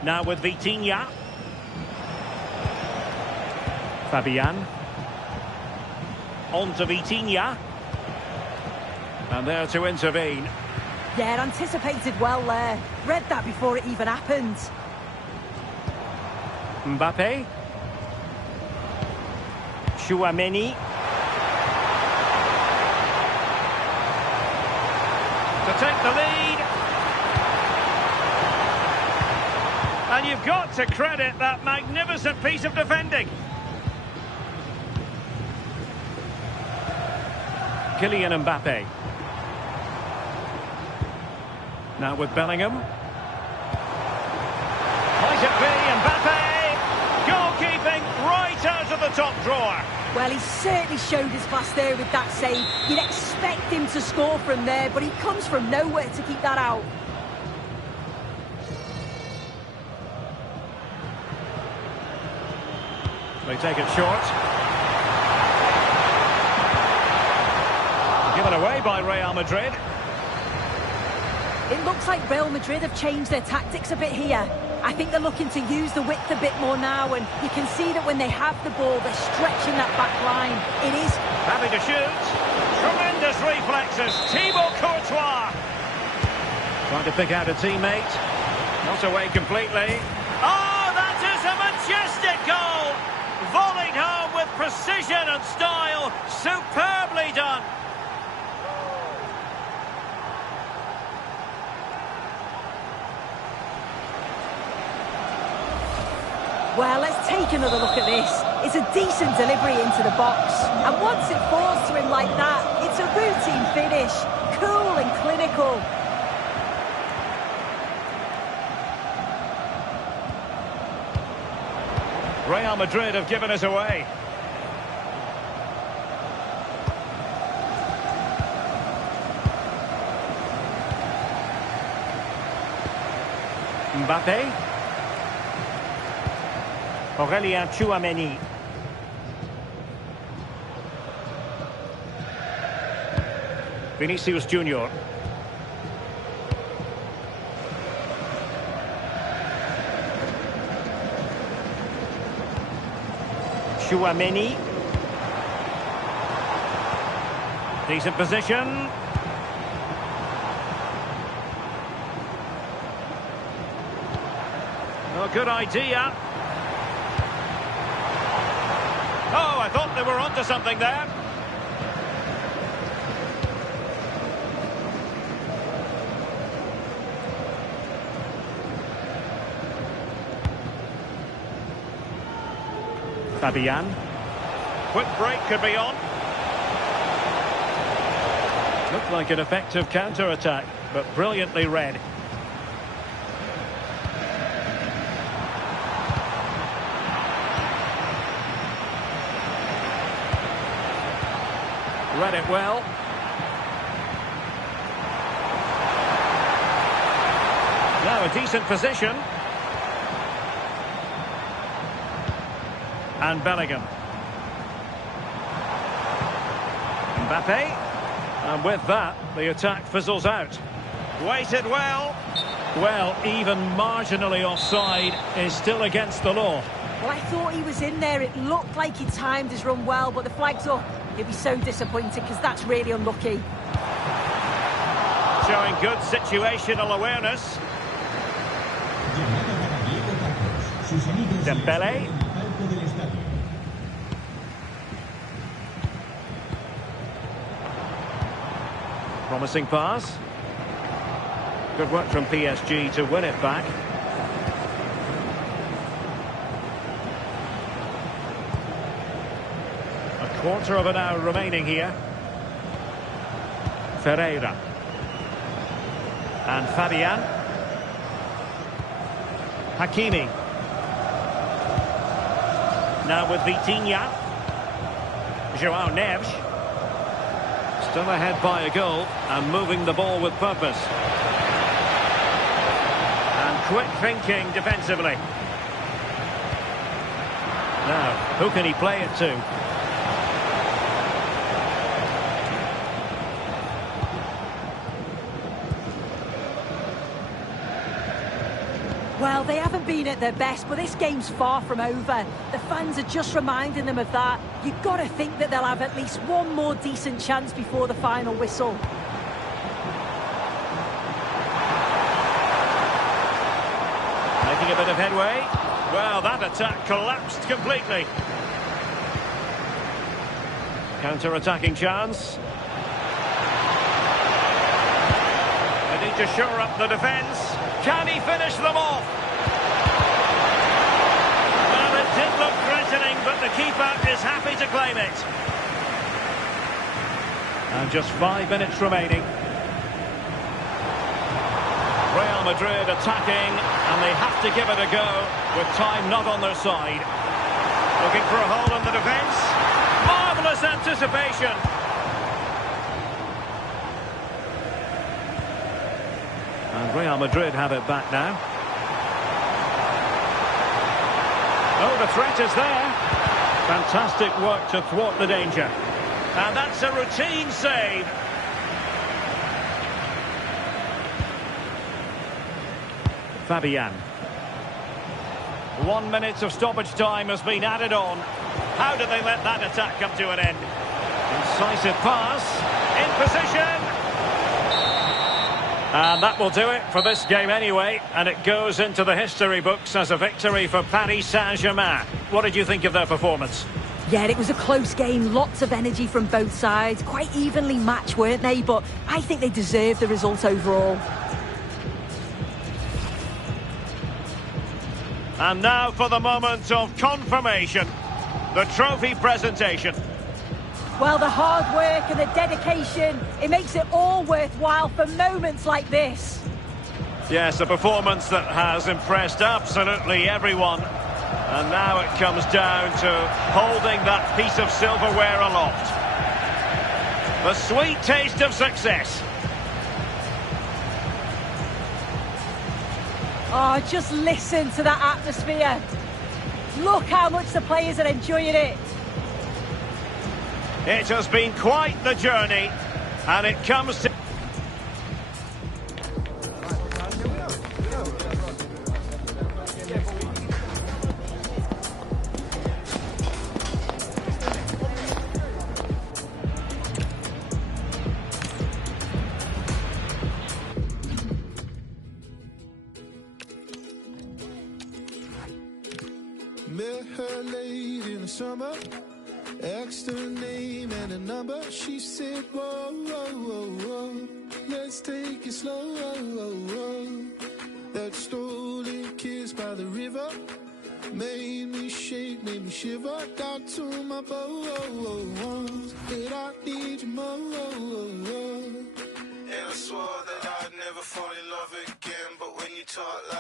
Now with Vitinha. Fabian. On to Vitinha. And there to intervene. Yeah, anticipated well there. Read that before it even happened. Mbappe. Chouameni. To take the lead. And you've got to credit that magnificent piece of defending. Kylian Mbappe. Now with Bellingham. Might it be Mbappe? Goalkeeping right out of the top drawer. Well, he certainly showed his class there with that save. You'd expect him to score from there, but he comes from nowhere to keep that out. They take it short. Given away by Real Madrid. It looks like Real Madrid have changed their tactics a bit here. I think they're looking to use the width a bit more now, and you can see that when they have the ball, they're stretching that back line. It is... Happy to shoot. Tremendous reflexes. Thibaut Courtois. Trying to pick out a teammate. Not away completely. Oh, that is a majestic goal. Volleyed home with precision and style. Superbly done. Well, let's take another look at this. It's a decent delivery into the box. And once it falls to him like that, it's a routine finish. Cool and clinical. Real Madrid have given us away. Mbappe. Aurélien Chouameni. Vinicius Junior. Chouameni. Decent position. Oh, good idea. Oh, I thought they were onto something there. Fabian. Quick break could be on. Looked like an effective counter-attack, but brilliantly read. Read it well. Now a decent position. And Bellingham. Mbappe. And with that, the attack fizzles out. Waited well. Well, even marginally offside is still against the law. Well, I thought he was in there. It looked like he timed his run well, but the flag's up. He'll be so disappointed because that's really unlucky. Showing good situational awareness. Dembele. Promising pass. Good work from PSG to win it back. A quarter of an hour remaining here. Ferreira. And Fabian. Hakimi. Now with Vitinha. João Neves. Still ahead by a goal and moving the ball with purpose. And quick thinking defensively. Now, who can he play it to? Well, they haven't been at their best, but this game's far from over. The fans are just reminding them of that. You've got to think that they'll have at least one more decent chance before the final whistle. Making a bit of headway. Well, that attack collapsed completely. Counter-attacking chance. They need to shore up the defence. Can he finish them off? Well, it did look threatening, but the keeper is happy to claim it. And just 5 minutes remaining. Real Madrid attacking, and they have to give it a go with time not on their side. Looking for a hole in the defence. Marvellous anticipation. And Real Madrid have it back now. Oh, the threat is there. Fantastic work to thwart the danger. And that's a routine save. Fabian. 1 minute of stoppage time has been added on. How did they let that attack come to an end? Incisive pass. In position. And that will do it for this game anyway, and it goes into the history books as a victory for Paris Saint-Germain. What did you think of their performance? Yeah, it was a close game, lots of energy from both sides, quite evenly matched, weren't they? But I think they deserved the result overall. And now for the moment of confirmation, the trophy presentation. Well, the hard work and the dedication, it makes it all worthwhile for moments like this. Yes, a performance that has impressed absolutely everyone. And now it comes down to holding that piece of silverware aloft. The sweet taste of success. Oh, just listen to that atmosphere. Look how much the players are enjoying it. It has been quite the journey, and it comes to... Met her late in the summer. Asked her name and a number, she said, whoa, whoa, whoa, whoa, let's take it slow, whoa, whoa, whoa. That stolen kiss by the river made me shake, made me shiver. Got to my bones, but I need you more. And I swore that I'd never fall in love again, but when you talk like